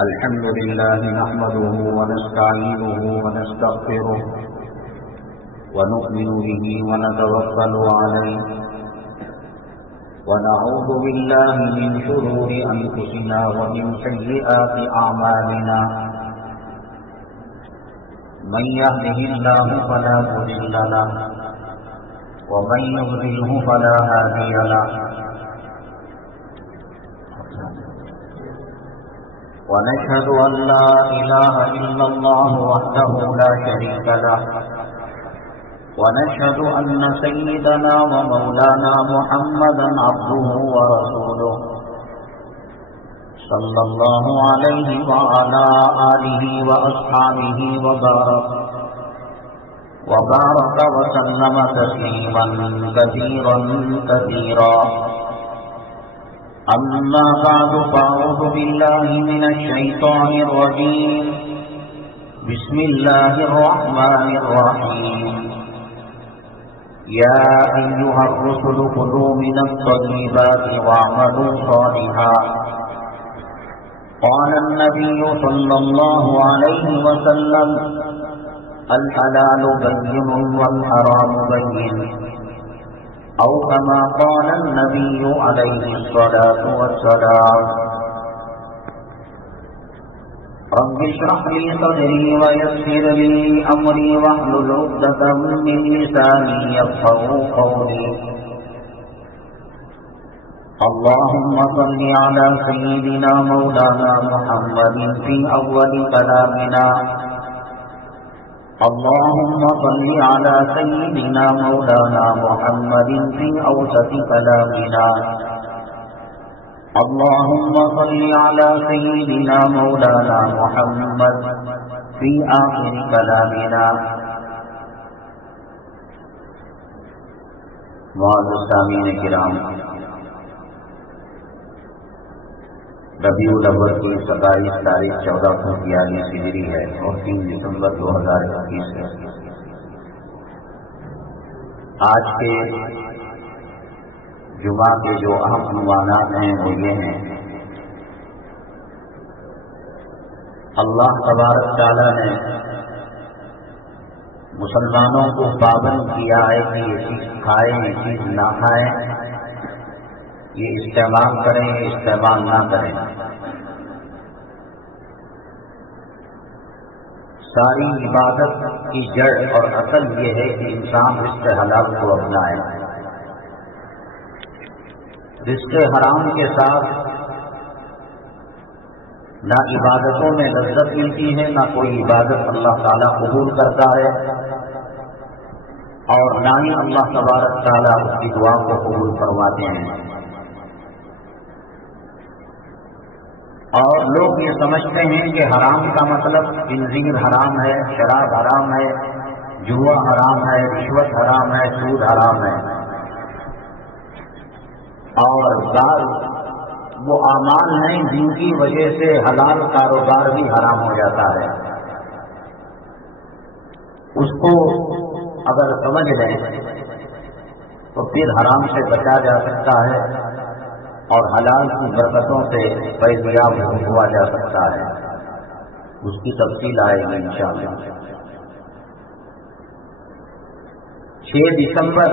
الحمد لله نحمده ونستعينه ونستغفره ونؤمن به ونتوكل عليه ونعوذ بالله من شرور أنفسنا ومن سيئات أعمالنا من يهده الله فلا مضل له ومن يضلله فلا هادي له ونشهد أن لا إله إلا الله وحده لا شريك له ونشهد أن سيدنا ومولانا محمدا عبده ورسوله صلى الله عليه وعلى آله وأصحابه وبارك وسلم تسليما كثيرا كثيرا. أما بعد فأعوذ بالله من الشيطان الرجيم. بسم الله الرحمن الرحيم. يا أيها الرسل كلوا من الطيبات واعملوا صالحا. قال النبي صلى الله عليه وسلم الحلال بين والحرام بين أو كما قال النبي عليه الصلاة والسلام. رب اشرح لي صدري ويسر لي أمري واحلل عقدة من لساني يفقهوا قولي. اللهم صل على سيدنا مولانا محمد في أول كلامنا. اللهم صل على سيدنا مولانا محمد في أوسط كلامنا. اللهم صل على سيدنا مولانا محمد في آخر كلامنا. معزز سامعین کرام، ربیع الاول کی 27 تاریخ 1442 ہجری ہے اور 3 دسمبر 2021 ہے. آج کے جمعہ کے جو اہم عنوانات ہیں وہ یہ ہیں: اللہ تبارک تعالیٰ نے مسلمانوں کو پابند کیا ہے کہ یہ چیز کھائیں، یہ چیز نہ کھائیں، یہ استعمال کریں، یہ استعمال نہ کریں. ساری عبادت کی جڑ اور اصل یہ ہے کہ انسان رزق حلال کو اپنائے. رزق حرام کے ساتھ نہ عبادتوں میں لذت ملتی ہے، نہ کوئی عبادت اللہ تعالیٰ قبول کرتا ہے، اور نہ ہی اللہ تبارک تعالیٰ اس کی دعا کو قبول فرماتے ہیں. اور لوگ یہ سمجھتے ہیں کہ حرام کا مطلب خنزیر حرام ہے، شراب حرام ہے، جوا حرام ہے، رشوت حرام ہے، سود حرام ہے. اور وہ اعمال ہیں جن کی وجہ سے حلال کاروبار بھی حرام ہو جاتا ہے. اس کو اگر سمجھ لیں تو پھر حرام سے بچا جا سکتا ہے اور حلال کی برکتوں سے فیضیاب ہوا جا سکتا ہے. اس کی تفصیل آئے گی انشاءاللہ. 6 دسمبر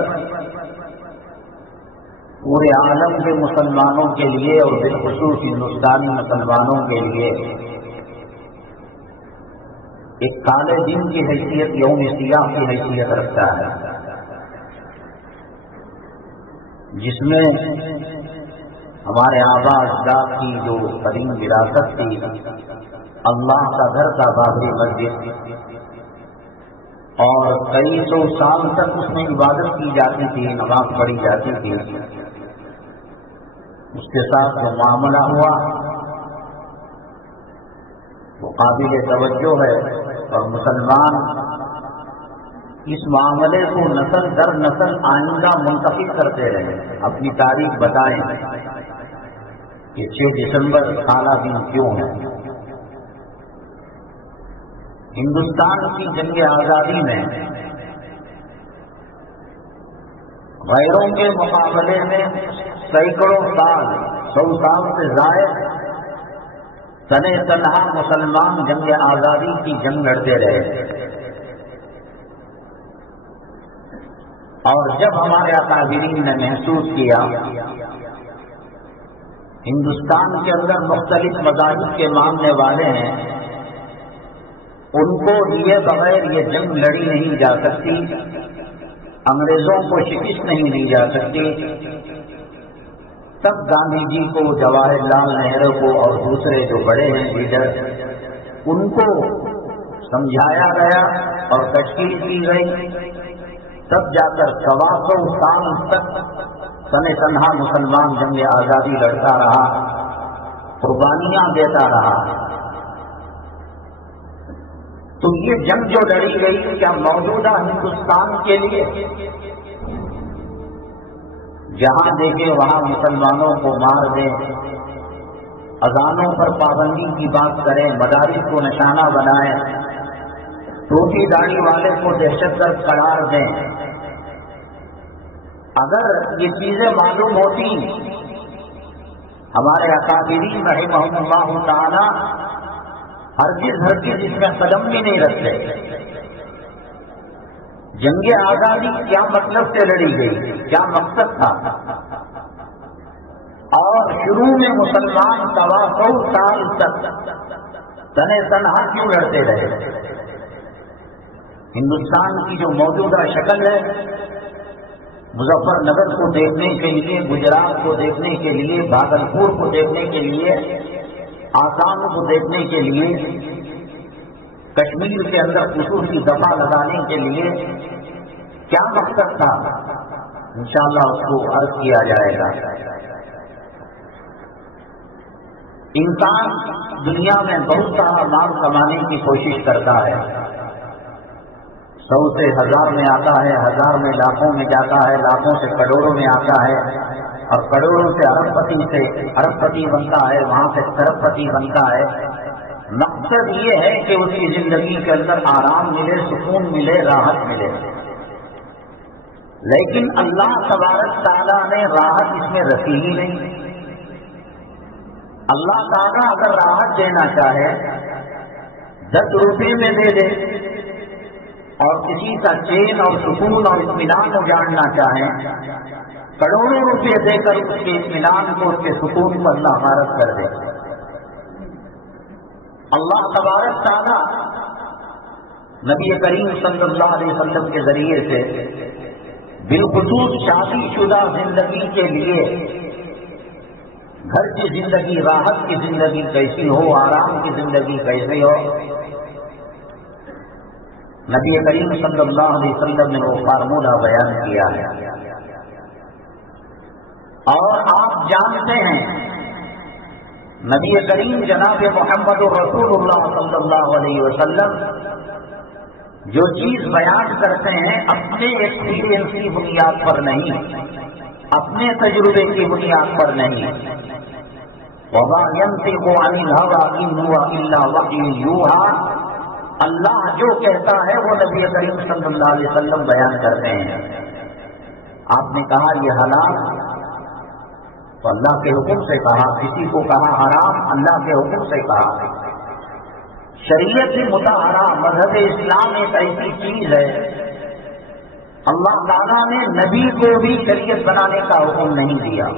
پورے عالم کے مسلمانوں کے لیے اور بالخصوص ہندوستانی مسلمانوں کے لیے ایک کالے دن کی حیثیت، یوم سیاہ کی حیثیت رکھتا ہے، جس میں ہمارے آباء اجداد کی جو قدیم وراثت تھی، اللہ کا گھر کا بابری مسجد، اور کئی سو سال تک اس میں عبادت کی جاتی تھی، نماز پڑھی جاتی تھی، اس کے ساتھ جو معاملہ ہوا وہ قابل توجہ ہے. اور مسلمان اس معاملے کو نسل در نسل آئندہ منتقل کرتے رہے. اپنی تاریخ بتائیں کہ 6 دسمبر کالا دن کیوں ہے. ہندوستان کی جنگ آزادی میں غیروں کے مقابلے میں سینکڑوں سال 100 سال سے زائد تنے تنہا مسلمان جنگ آزادی کی جنگ لڑتے رہے، اور جب ہمارے اکابرین نے محسوس کیا ہندوستان کے اندر مختلف مذاہب کے ماننے والے ہیں، ان کو لیے بغیر یہ جنگ لڑی نہیں جا سکتی، انگریزوں کو شکست نہیں دی جا سکتی، تب گاندھی جی کو، جواہر لال نہرو کو اور دوسرے جو بڑے ہیں لیڈر، ان کو سمجھایا گیا اور تشکیل کی گئی، تب جا کر 125 سال تک تنے تنہا مسلمان جنگ آزادی لڑتا رہا، قربانیاں دیتا رہا۔ تو یہ جنگ جو لڑی گئی کیا موجودہ ہندوستان کے لیے؟ جہاں دیکھے وہاں مسلمانوں کو مار دیں، اذانوں پر پابندی کی بات کریں، مدارس کو نشانہ بنائیں، ٹوپی داڑھی والے کو دہشت گرد قرار دیں۔ اگر یہ چیزیں معلوم ہوتی، ہمارے اکابرین رحمہم اللہ تعالی ہرگز اس میں قدم بھی نہیں رکھتے۔ جنگ آزادی کیا مطلب سے لڑی گئی، کیا مقصد تھا، اور شروع میں مسلمان 125 سال تک تنے تنہا کیوں لڑتے رہے؟ ہندوستان کی جو موجودہ شکل ہے، مظفر نگر کو دیکھنے کے لیے، گجرات کو دیکھنے کے لیے، بھاگلپور کو دیکھنے کے لیے، آسام کو دیکھنے کے لیے، کشمیر کے اندر خصوصی دفعہ لگانے کے لیے کیا مقصد تھا؟ انشاءاللہ اس کو عرض کیا جائے گا۔ انسان دنیا میں بہت سارا مال کمانے کی کوشش کرتا ہے، 100 سے 1000 میں آتا ہے، 1000 میں لاکھوں میں جاتا ہے، لاکھوں سے کروڑوں میں آتا ہے، اور کروڑوں سے ارب پتی بنتا ہے، وہاں سے کروڑ پتی بنتا ہے۔ مقصد یہ ہے کہ اس کی زندگی کے اندر آرام ملے، سکون ملے، راحت ملے، لیکن اللہ تبارک تعالیٰ نے راحت اس میں رکھی ہی نہیں۔ اللہ تعالیٰ اگر راحت دینا چاہے 10 روپے میں دے دے، اور کسی کا چین اور سکون اور اطمینان کو جاننا چاہیں، کروڑوں روپے دے کر اس کے اطمینان کو، اس کے سکون کو اللہ غارت کر دے۔ اللہ تبارک تعالیٰ نبی کریم صلی اللہ علیہ وسلم کے ذریعے سے بالخصوص شادی شدہ زندگی کے لیے، گھر کی زندگی، راحت کی زندگی کیسی ہو، آرام کی زندگی کیسی ہو، نبی کریم صلی اللہ علیہ وسلم نے وہ فارمولہ بیان کیا ہے۔ اور آپ جانتے ہیں نبی کریم جناب محمد رسول اللہ صلی اللہ علیہ وسلم جو چیز بیان کرتے ہیں اپنے ایکسپیرینس کی بنیاد پر نہیں، اپنے تجربے کی بنیاد پر نہیں۔ وَمَا يَنطِقُ عَنِ الْهَوَىٰ إِنْ هُوَ إِلَّا وَحْيٌ يُوحَىٰ، اللہ جو کہتا ہے وہ نبی کریم صلی اللہ علیہ وسلم بیان کرتے ہیں۔ آپ نے کہا یہ حلال تو اللہ کے حکم سے کہا، کسی کو کہا حرام اللہ کے حکم سے کہا۔ شریعت مطہرہ مذہب اسلام ایک ایسی چیز ہے، اللہ تعالیٰ نے نبی کو بھی شریعت بنانے کا حکم نہیں دیا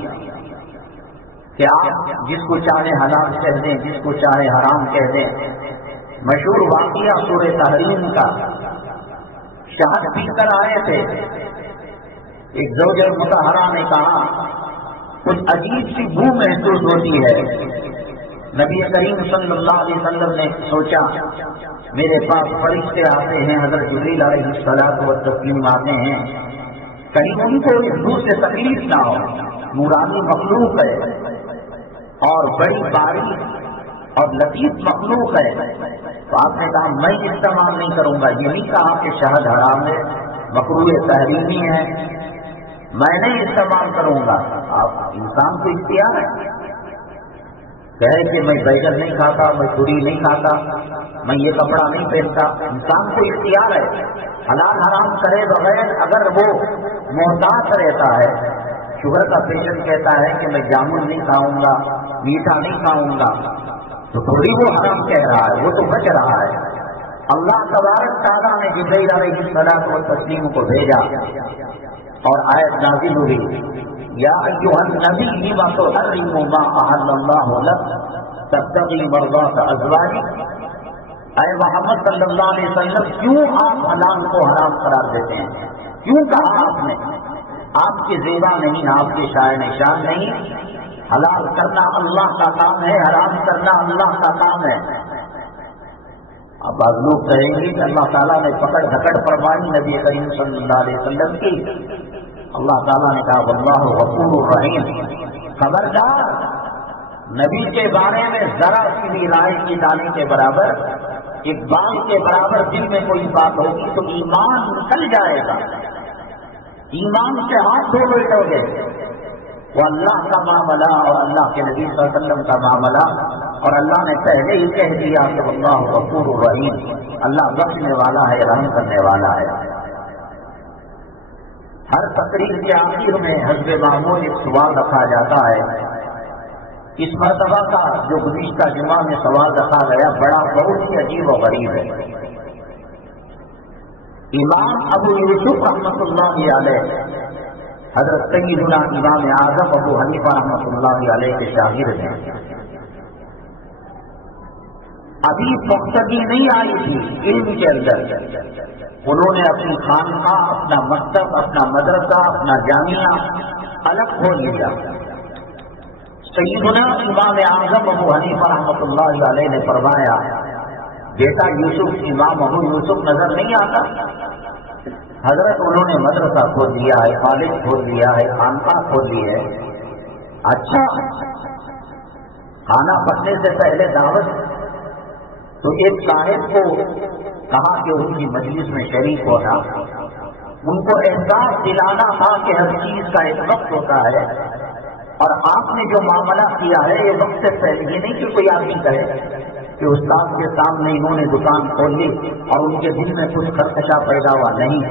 کہ آپ جس کو چاہے حلال کہہ دیں، جس کو چاہے حرام کہہ دیں۔ مشہور واقعہ سورہ تحریم کا، شہد پی کر آئے تھے، ایک زوجہ مطہرہ نے کہا کچھ عجیب سی بو محسوس ہوتی ہے۔ نبی کریم صلی اللہ علیہ وسلم نے سوچا میرے پاس فرشتے آتے ہیں، حضرت جبریل علیہ الصلوۃ والتسلیم آتے ہیں، کہیں ان کو اس بو سے تکلیف نہ ہو، نورانی مخلوق ہے اور بڑی باریک اور لطیف مخلوق ہے۔ تو آپ نے کہا میں استعمال نہیں کروں گا، یہ نہیں کہا کہ شہد حرام ہے، مکروہ تحریمی ہے، میں نہیں استعمال کروں گا۔ آپ انسان کو اختیار ہے، کہے کہ میں بیگن نہیں کھاتا، میں پوری نہیں کھاتا، میں یہ کپڑا نہیں پہنتا، انسان کو اختیار ہے حلال حرام کرے بغیر۔ اگر وہ محتاط رہتا ہے، شوگر کا پیشنٹ کہتا ہے کہ میں جامن نہیں کھاؤں گا، میٹھا نہیں کھاؤں گا، تو تھوڑی وہ حرام کہہ رہا ہے، وہ تو بچ رہا ہے۔ اللہ تبارک تعالیٰ نے جبرائیل علیہ الصلوۃ والتسلیم کو بھیجا اور آیت نازل ہوئی، یا ایھا النبی لم تحرم ما احل اللہ لک تبتغی مرضات ازواجک، اے محمد صلی اللہ علیہ وسلم کیوں آپ حلال کو حرام قرار دیتے ہیں؟ کیوں کہا آپ نے؟ آپ کے زیبا نہیں، آپ کے شائن شان نہیں، حلال کرنا اللہ کا کام ہے، حرام کرنا اللہ کا کام ہے۔ اب بعض لوگ کہیں گے کہ اللہ تعالیٰ نے پکڑ دھکڑ فرمائی نبی کریم صلی اللہ علیہ وسلم کی، اللہ تعالیٰ نے کہا واللہ غفور الرحیم، خبردار نبی کے بارے میں ذرا سی بھی رائے کی دانے کے برابر، ایک بال کے برابر دل میں کوئی بات ہوگی تو ایمان نکل جائے گا، ایمان سے ہاتھ دھو بیٹھو گے۔ وہ اللہ کا معاملہ اور اللہ کے نبی صلی اللہ علیہ وسلم کا معاملہ، اور اللہ نے پہلے ہی کہہ دیا کہ اللہ غفور الرحیم، اللہ بخشنے والا ہے، رحم کرنے والا ہے۔ ہر تقریر کے آخر میں حسب معمول ایک سوال رکھا جاتا ہے۔ اس مرتبہ کا جو گزشتہ جمعہ میں سوال رکھا گیا بہت ہی عجیب و غریب ہے۔ امام ابو یوسف رحمۃ اللہ علیہ حضرت سیدنا امام اعظم ابو حنیفہ رحمۃ اللہ علیہ کے شاگرد ہیں۔ ابھی پختگی نہیں آئی تھی علم کے اندر، انہوں نے اپنی خانقاہ، اپنا مکتب، اپنا مدرسہ، اپنا جامعہ الگ کھول لیا۔ سیدنا امام اعظم ابو حنیفہ رحمۃ اللہ علیہ نے فرمایا بیٹا یوسف، امام ابو یوسف نظر نہیں آتا؟ حضرت انہوں نے مدرسہ کھول دیا ہے، کالج کھول دیا ہے، خانقاہ کھول لی ہے۔ اچھا، کھانا پکنے سے پہلے دعوت، تو ایک صاحب کو کہا کہ ان کی مجلس میں شریک ہونا، ان کو احساس دلانا تھا کہ ہر چیز کا ایک وقت ہوتا ہے، اور آپ نے جو معاملہ کیا ہے یہ وقت سے پہلے، یہ نہیں کہ کوئی آدمی کہے کہ استاد کے سامنے انہوں نے دکان کھول لی اور ان کے دل میں کچھ خرچہ پیدا ہوا، نہیں۔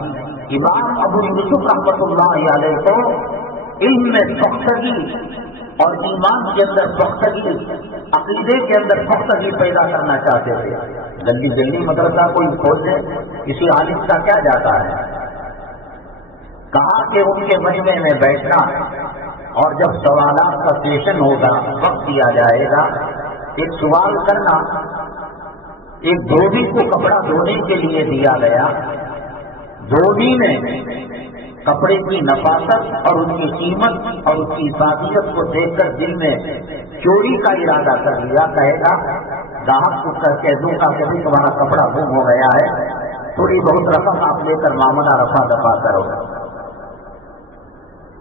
امام ابو یوسف رحمۃ اللہ علیہ کو علم میں پختگی اور ایمان کے اندر پختگی، عقیدے کے اندر پختگی پیدا کرنا چاہتے تھے۔ جلدی جلدی مدرسہ کوئی کھول دے، کسی عالم کا کیا جاتا ہے؟ کہا کہ ان کے مجمع میں بیٹھنا، اور جب سوالات کا سیشن ہوگا، وقت دیا جائے گا، ایک سوال کرنا۔ ایک دھوبی کو کپڑا دھونے کے لیے دیا گیا، دھوبی نے کپڑے کی نفاست اور اس کی قیمت اور اس کی حفاظت کو دیکھ کر دل میں چوری کا ارادہ کر لیا۔ کہے گا گاہک کو کہہ دوں گا کہ تمہارا کپڑا گم ہو گیا ہے، تھوڑی بہت رقم آپ لے کر معاملہ رفع دفع کرو۔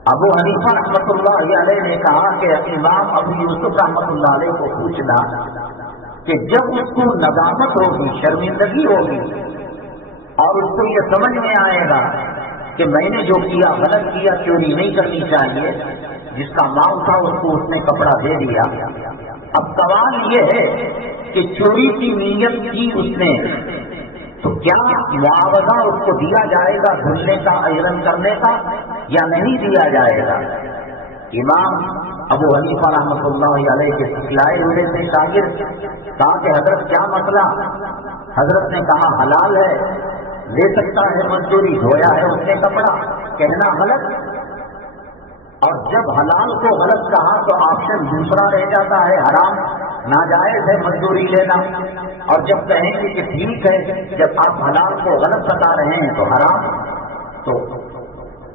ابو حنیفہ رحمۃ اللہ علیہ نے کہا کہ امام ابو یوسف رحمۃ اللہ علیہ کو پوچھنا کہ جب اس کو ندامت ہوگی، شرمندگی ہوگی، اور اس کو یہ سمجھ میں آئے گا کہ میں نے جو کیا غلط کیا، چوری نہیں کرنی چاہیے، جس کا مال تھا اس کو اس نے کپڑا دے دیا۔ اب سوال یہ ہے کہ چوری کی نیت کی اس نے، تو کیا معاوضہ اس کو دیا جائے گا دھلنے کا، ایرن کرنے کا، یا نہیں دیا جائے گا؟ امام ابو حنیفہ رحمۃ اللہ علیہ کے سکھلائے ہوئے سے شاگرد کہا کہ حضرت کیا مسئلہ؟ حضرت نے کہا حلال ہے، لے سکتا ہے مزدوری، دھویا ہے اس نے کپڑا، کہنا غلط۔ اور جب حلال کو غلط کہا تو آپشن دوسرا رہ جاتا ہے، حرام، ناجائز ہے مزدوری لینا۔ اور جب کہیں گے کہ ٹھیک ہے، جب آپ حلال کو غلط بتا رہے ہیں تو حرام، تو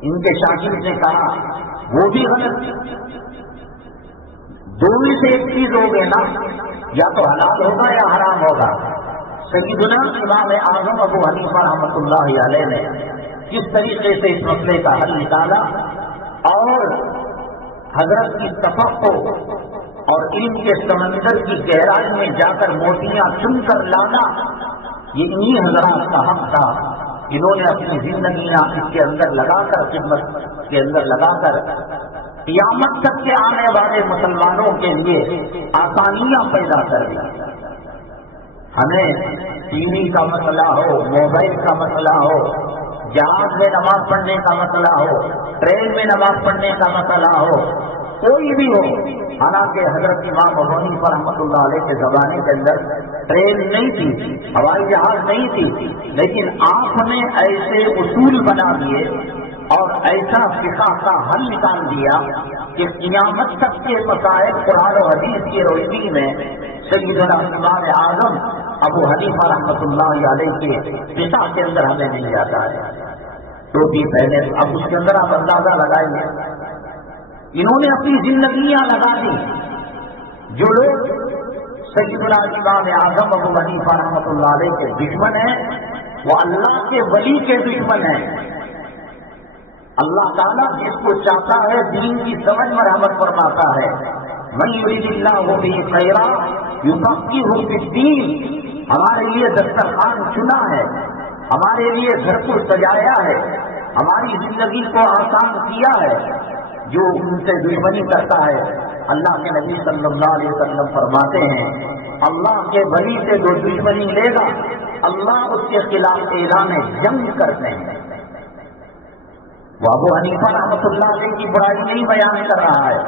ان کے شاگرد نے کہا وہ بھی غلط، دونوں سے ایک چیز ہوگی نا، یا تو حلال ہوگا یا حرام ہوگا۔ سیدنا امام اعظم ابو حنیفہ رحمۃ اللہ علیہ نے کس طریقے سے اس مسئلے کا حل نکالا، اور حضرت کی تفقہ اور علم کے سمندر کی گہرائی میں جا کر موتیاں چن کر لانا، یہ انہی حضرات کا حق تھا۔ انہوں نے اپنی زندگیاں اس کے اندر لگا کر، خدمت کے اندر لگا کر، قیامت تک کے آنے والے مسلمانوں کے لیے آسانیاں پیدا کر دی۔ ہمیں ٹی وی کا مسئلہ ہو، موبائل کا مسئلہ ہو، جہاز میں نماز پڑھنے کا مسئلہ ہو، ٹرین میں نماز پڑھنے کا مسئلہ ہو، کوئی بھی ہو. حالانکہ حضرت امام ابو حنیفہ رحمۃ اللہ علیہ کے زمانے کے اندر ٹرین نہیں تھی، ہوائی جہاز نہیں تھی، لیکن آپ نے ایسے اصول بنا دیے اور ایسا فقہ کا حل نکال دیا کہ قیامت تک کے مسائل قرآن و حدیث کی روشنی میں سیدنا امام اعظم ابو حنیفہ رحمۃ اللہ علیہ کے فقہ کے اندر ہمیں مل جاتا ہے. ٹوپی پہنے، اب اس کے اندر آپ اندازہ لگائیے، انہوں نے اپنی زندگیاں لگا دی. جو لوگ سیدنا امام اعظم ابو حنیفہ رحمۃ اللہ علیہ کے دشمن ہیں، وہ اللہ کے ولی کے دشمن ہیں. اللہ تعالیٰ جس کو چاہتا ہے دین کی سمجھ مرحمت فرماتا ہے. من یرید اللہ بہ خیرا یفقہہ فی الدین. ہمارے لیے دسترخوان چنا ہے، ہمارے لیے گھر کو سجایا ہے، ہماری زندگی کو آسان کیا ہے. جو ان سے دشمنی کرتا ہے، اللہ کے نبی صلی اللہ علیہ وسلم فرماتے ہیں اللہ کے ولی سے جو دشمنی لے گا اللہ اس کے خلاف اعلان جنگ کرتے ہیں. وہ ابو حنیفہ رحمۃ اللہ علیہ کی برائی نہیں بیان کر رہا ہے،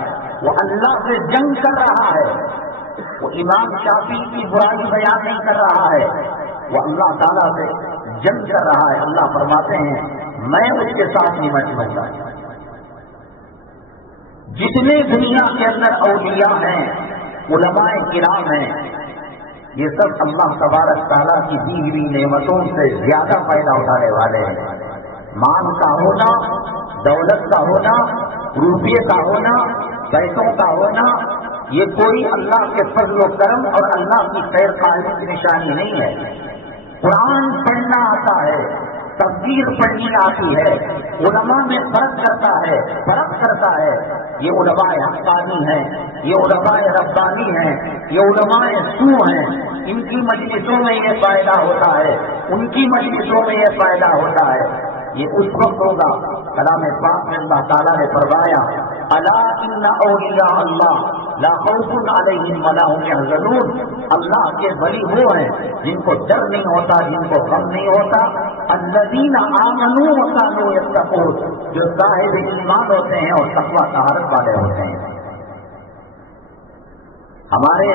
وہ اللہ سے جنگ کر رہا ہے. وہ امام شافعی کی برائی بیان نہیں کر رہا ہے، وہ اللہ تعالیٰ سے جنگ کر رہا ہے. اللہ فرماتے ہیں میں اس کے ساتھ نمٹوں گا. جتنے دنیا کے اندر اولیاء ہیں، علماء کرام ہیں، یہ سب اللہ تبارک تعالیٰ کی دی ہوئی نعمتوں سے زیادہ فائدہ اٹھانے والے ہیں. مال کا ہونا، دولت کا ہونا، روپیے کا ہونا، پیسوں کا ہونا، یہ کوئی اللہ کے فضل و کرم اور اللہ کی خیر خواہی کی نشانی نہیں ہے. قرآن پڑھنا آتا ہے، تفسیر پڑھنی آتی ہے، علماء میں فرق کرتا ہے. یہ علماء حقانی ہیں، یہ علماء ربانی ہیں، یہ علماء سو ہیں. ان کی مجلسوں میں یہ فائدہ ہوتا ہے، ان کی مجلسوں میں یہ فائدہ ہوتا ہے. یہ اس وقت ہوگا کلام پاک میں اللہ تعالیٰ نے فرمایا الا ان اولیاء اللہ لا خوف علیہم ولا هم يحزنون. اللہ کے ولی وہ ہیں جن کو ڈر نہیں ہوتا، جن کو غم نہیں ہوتا. الذین آمنوا وكانوا يتقون، جو صاحب ایمان ہوتے ہیں اور تقوی طہارت والے ہوتے ہیں. ہمارے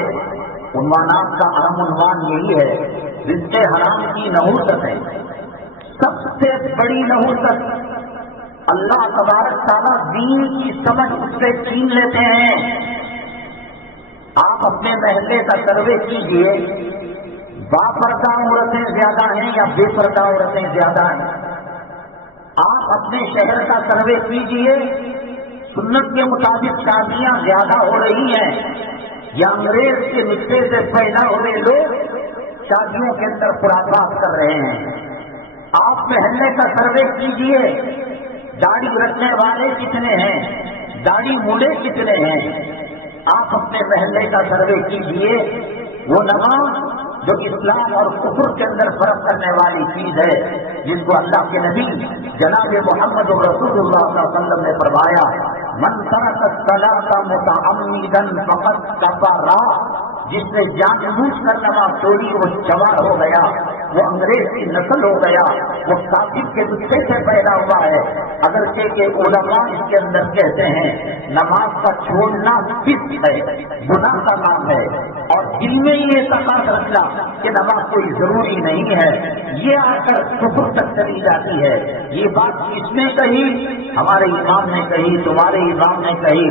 عنوانات کا اہم عنوان یہی ہے رزق حرام کی نحوستیں. سب سے بڑی نحوست اللہ تبارک تعالیٰ دین کی سمجھ اس سے چھین لیتے ہیں. آپ اپنے محلے کا سروے کیجئے، باپردہ عورتیں زیادہ ہیں یا بے پردہ عورتیں زیادہ ہیں؟ آپ اپنے شہر کا سروے کیجئے، سنت کے مطابق شادیاں زیادہ ہو رہی ہیں یا انگریز کے نسخے سے پیدا ہوئے لوگ شادیوں کے اندر خرافات کر رہے ہیں؟ آپ محلے کا سروے کیجئے، داڑھی رکھنے والے کتنے ہیں، داڑھی مولے کتنے ہیں؟ آپ اپنے محلے کا سروے کیجئے. وہ نماز جو اسلام اور کفر کے اندر فرق کرنے والی چیز ہے، جس کو اللہ کے نبی جناب محمد رسول اللہ صلی اللہ علیہ وسلم نے فرمایا من ترک الصلاۃ متعمدا فقد کفر. جس نے جان بوجھ کر نماز چھوڑی وہ چوار ہو گیا، وہ انگریز کی نسل ہو گیا، وہ کافر کے نسخے سے پیدا ہوا ہے. اگرچہ کہ علماء اس کے اندر کہتے ہیں نماز کا چھوڑنا فسق ہے، گناہ کا نام ہے، اور دل میں یہ اعتقاد رکھنا کہ نماز کوئی ضروری نہیں ہے، یہ آ کر کفر تک چلی جاتی ہے. یہ بات کس نے کہی؟ ہمارے امام نے کہی، تمہارے امام نے کہی.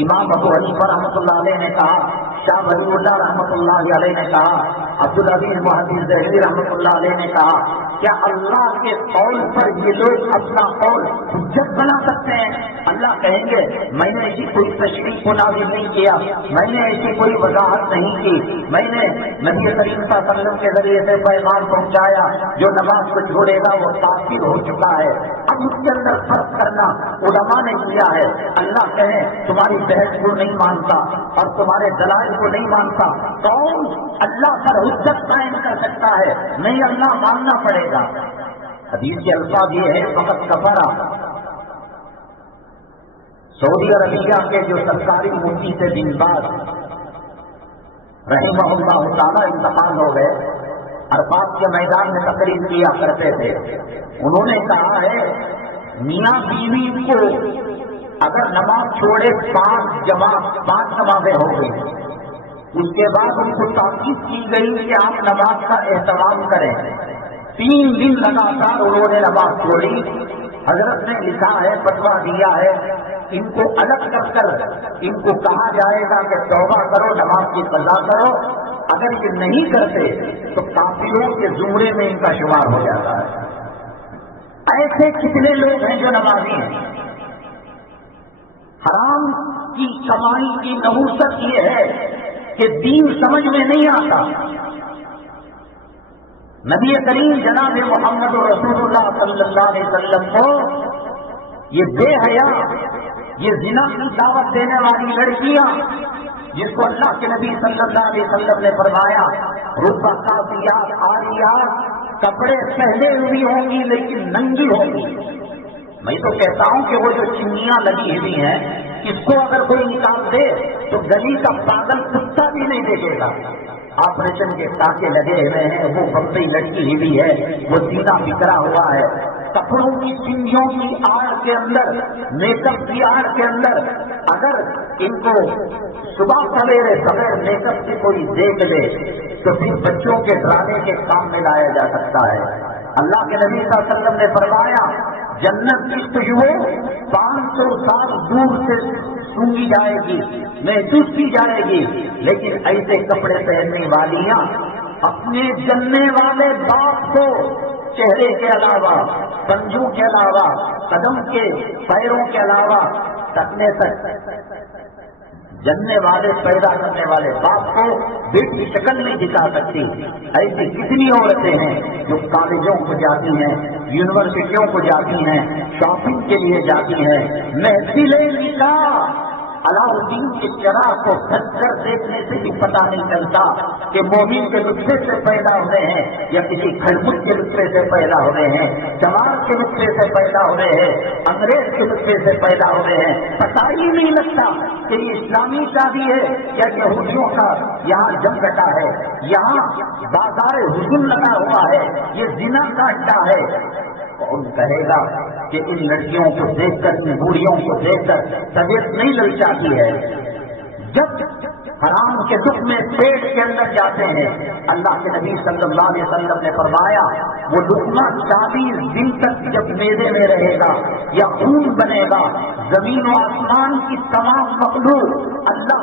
امام ابو حنیفہ رحمۃ اللہ علیہ نے کہا، شاہ ولی اللہ رحمۃ اللہ علیہ نے کہا، عبدالعزیز محدث دہلوی رحمۃ اللہ علیہ نے کہا کیا اللہ کے قول پر یہ لوگ اپنا قول حجت بنا سکتے ہیں؟ اللہ کہیں گے میں نے ایسی کوئی تشریح کو نازل نہیں کیا، میں نے ایسی کوئی وضاحت نہیں کی، میں نے نبی کریم صلی اللہ علیہ وسلم کے ذریعے سے پیغام پہنچایا جو نماز کو چھوڑے گا وہ کافر ہو چکا ہے. اب اس کے اندر فرق کرنا علماء نے کیا ہے. اللہ کہے تمہاری بحث کو نہیں مانتا اور تمہارے دلائل کو نہیں مانتا، کون اللہ پر حجت قائم کر سکتا ہے؟ نہیں، اللہ ماننا پڑے گا. حدیث کے الفاظ یہ ہے فقط کفرا. سعودی عربیہ کے جو سرکاری مفتی سے دن بعد رحمہ اللہ تعالی انتقال ہو گئے، عرفات کے میدان میں تقریر کیا کرتے تھے. انہوں نے کہا ہے میاں بیوی کو اگر نماز چھوڑے 5 نمازیں ہو گئی، اس کے بعد ان کو تاکید کی گئی کہ آپ نماز کا اہتمام کریں، 3 دن لگاتار انہوں نے نماز چھوڑی، حضرت نے لکھا ہے، فتویٰ دیا ہے، ان کو الگ کر ان کو کہا جائے گا کہ توبہ کرو، نماز کی قضا کرو، اگر یہ نہیں کرتے تو کافروں کے زمرے میں ان کا شمار ہو جاتا ہے۔ ایسے کتنے لوگ ہیں جو نمازی ہیں؟ حرام کی کمائی کی نحوست یہ ہے کہ دین سمجھ میں نہیں آتا۔ نبی کریم جناب محمد رسول اللہ صلی اللہ علیہ وسلم کو یہ بے حیا، یہ زنا کی دعوت دینے والی لڑکیاں، جس کو اللہ کے نبی صلی اللہ علیہ وسلم نے فرمایا ربا کافیات عاریات، کپڑے پہنے ہوئی ہوں گی لیکن ننگی ہوں گی۔ میں تو کہتا ہوں کہ وہ جو چنیاں لگی ہوئی ہیں، اس کو اگر کوئی نکال دے تو گلی کا پاگل کتا بھی نہیں دیکھے گا۔ آپریشن کے ٹانکے لگے ہوئے ہیں، وہ بمبئی لڑکی ہوئی ہے، وہ سینہ بکھرا ہوا ہے، کپڑوں کی چنگیوں کی آڑ کے اندر، میک اپ کی آڑ کے اندر، اگر ان کو صبح سویرے بغیر میک اپ سے کوئی دیکھ لے تو پھر بچوں کے ڈرانے کے کام میں لایا جا سکتا ہے۔ اللہ کے نبی صلی اللہ علیہ وسلم نے فرمایا جنت کی خوشبو 500 سال دور سے سونگی جائے گی، محسوس کی جائے گی، لیکن ایسے کپڑے پہننے والیاں اپنے جننے والے باپ کو چہرے کے علاوہ، پنجوں کے علاوہ، قدم کے پیروں کے علاوہ تکنے تک جننے والے پیدا کرنے والے باپ کو بیٹی شکل نہیں دکھا سکتی۔ ایسی کتنی عورتیں ہیں جو کالجوں کو جاتی ہیں، یونیورسٹیوں کو جاتی ہیں، شاپنگ کے لیے جاتی ہیں، محفل نکاح علاؤدین کے چراغ کو پھنس کر دیکھنے سے بھی پتہ نہیں چلتا کہ مومن کے نطفے سے پیدا ہوئے ہیں یا کسی کھڑبت کے نطفے سے پیدا ہوئے ہیں، چمار کے نطفے سے پیدا ہوئے ہیں، انگریز کے نطفے سے پیدا ہوئے ہیں۔ پتہ ہی نہیں لگتا کہ یہ اسلامی شادی ہے یا یہودیوں کا یہاں جم کٹا ہے، یہاں بازار حسن لگا ہوا ہے، یہ زنا کا اڈا ہے۔ اور کہے گا کہ ان لڑکیوں کو دیکھ کر، ان بوڑھیوں کو دیکھ کر طبیعت نہیں للچاتی ہے۔ جب حرام کے دکھ میں پیٹ کے اندر جاتے ہیں، اللہ کے نبی صلی اللہ علیہ وسلم نے فرمایا وہ لقمہ 40 دن تک جب معدے میں رہے گا یا خون بنے گا، زمین و آسمان کی تمام مخلوق اللہ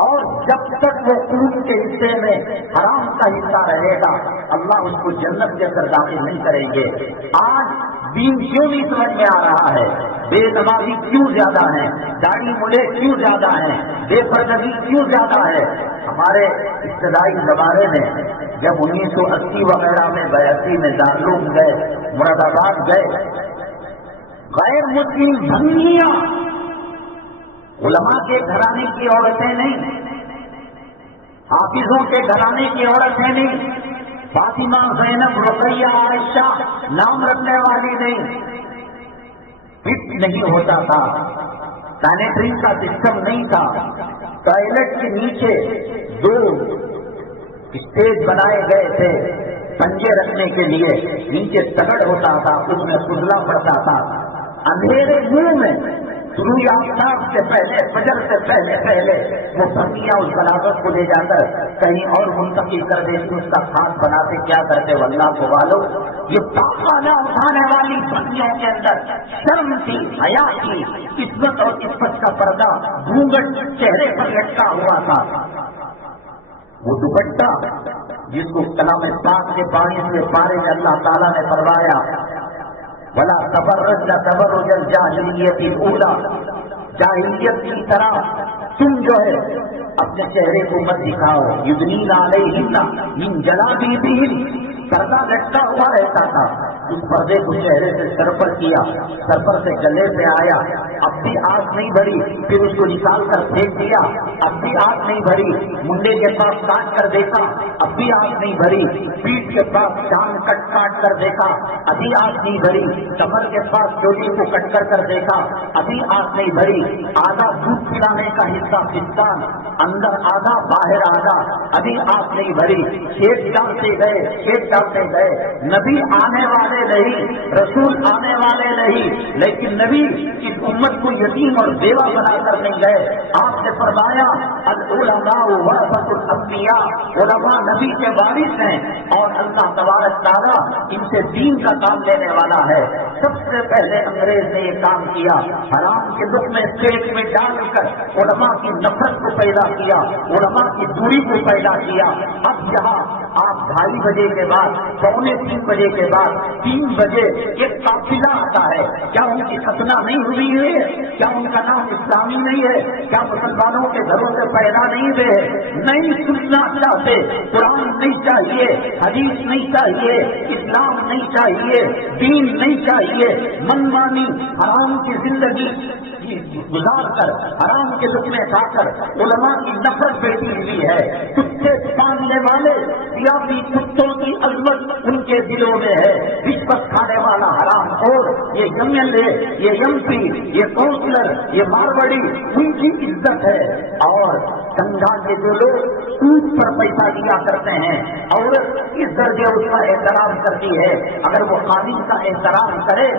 اور جب تک وہ خون کے حصے میں حرام کا حصہ رہے گا اللہ اس کو جنت کے اندر داخل نہیں کریں گے۔ آج دین کیوں نہیں سمجھ میں آ رہا ہے؟ بے نمازی کیوں زیادہ ہیں؟ داڑھی ملے کیوں زیادہ ہیں؟ بے پردگی کیوں زیادہ ہے؟ ہمارے ابتدائی زمانے میں جب 1980 وغیرہ میں 82 میں دارالعلوم گئے، مراد آباد گئے، غیر مسلم بھنگیاں، علماء کے گھرانے کی عورتیں نہیں، حافظوں کے گھرانے کی عورتیں نہیں، فاطمہ، زینب، رقیہ، عائشہ نام رکھنے والی نہیں، فٹ نہیں ہوتا تھا، سینیٹری کا سسٹم نہیں تھا، ٹوائلٹ کے نیچے 2 اسٹیج بنائے گئے تھے پنجے رکھنے کے لیے، نیچے تگڑ ہوتا تھا، اس میں سجلا پڑتا تھا، اندھیرے منہ میں طلوع آفتاب سے پہلے، فجر سے پہلے وہ بھنگیاں اس بلاغت کو لے جا کر کہیں اور منتقل کر دیتی، اس کا خاص بناتے، کیا کرتے وہ اللہ کو والو۔ یہ پاخانہ اٹھانے والی بھنگیوں کے اندر شرم تھی، حیا تھی، عزت اور عفت کا پردہ گھونگھٹ چہرے پر لٹکا ہوا تھا۔ وہ دوپٹہ جس کو کلام پاک کے پانی سے پارے میں اللہ تعالیٰ نے فرمایا وَلَا تَبَرَّجْنَ تَبَرُّجَ الْجَاهِلِيَّةِ الْأُولَىٰ، جاہلیت کی طرح تم جو ہے اپنے چہرے کو مت دکھاؤ، یُدْنِينَ عَلَيْهِنَّ مِنْ جَلَابِیبِهِنَّ، پردہ لٹکا ہوا رہتا تھا، اس پردے کو چہرے سے سر پر کیا، سر پر سے گلے پہ آیا، اب بھی آگ نہیں بھری، پھر اس کو نکال کر پھینک دیا، اب بھی آگ نہیں بھری، منڈے کے پاس کاٹ کر دیکھا، اب بھی آگ نہیں بھری، پیٹ کے پاس چاند کاٹ کر دیکھا، ابھی آگ نہیں بھری، کمر کے پاس چولی کو کٹ کر دیکھا، ابھی آگ نہیں بھری، آدھا دودھ پلانے کا حصہ پاکستان اندر آدھا باہر آدھا، ابھی آپ نہیں بھری، کھیت ڈالتے گئے، نبی آنے والے نہیں، رسول آنے والے نہیں، لیکن نبی اس امت کو یتیم اور بیوہ بنا کر نہیں گئے۔ آپ نے فرمایا العلماء ورثۃ الانبیاء، علماء نبی کے وارث ہیں، اور اللہ تبارک تعالیٰ ان سے دین کا کام لینے والا ہے۔ سب سے پہلے انگریز نے یہ کام کیا، حرام کے لقمے پیٹ میں ڈال کر علماء کی نفرت کو پیدا کیا، علماء کی دوری کو پیدا کیا۔ اب یہاں آپ 2:30 بجے کے بعد، 2:45 بجے کے بعد 3 بجے ایک قافلہ آتا ہے، کیا ان کی ختنہ نہیں ہوئی ہے؟ کیا ان کا نام اسلامی نہیں ہے؟ کیا مسلمانوں کے گھروں سے پیدا نہیں ہوئے؟ نہیں سننا چاہتے، قرآن نہیں چاہیے، حدیث نہیں چاہیے، اسلام نہیں چاہیے، دین نہیں چاہیے، منمانی حرام کی زندگی گزار کر، حرام کے لقمے کھا کر علماء کی نفرت بیٹھی ہوئی ہے۔ کتے باندھنے والے سیاسی کتوں کی عظمت ان کے دلوں میں ہے۔ رشوت کھانے والا حرام خور، یہ MLA، یہ MP، یہ کونسلر، یہ ماروڑی، ان کی عزت ہے۔ اور گنگا کے جو لوگ سود پر پیسہ دیا کرتے ہیں، عورت اس درجے اس کا احترام کرتی ہے، اگر وہ قانون کا احترام کرے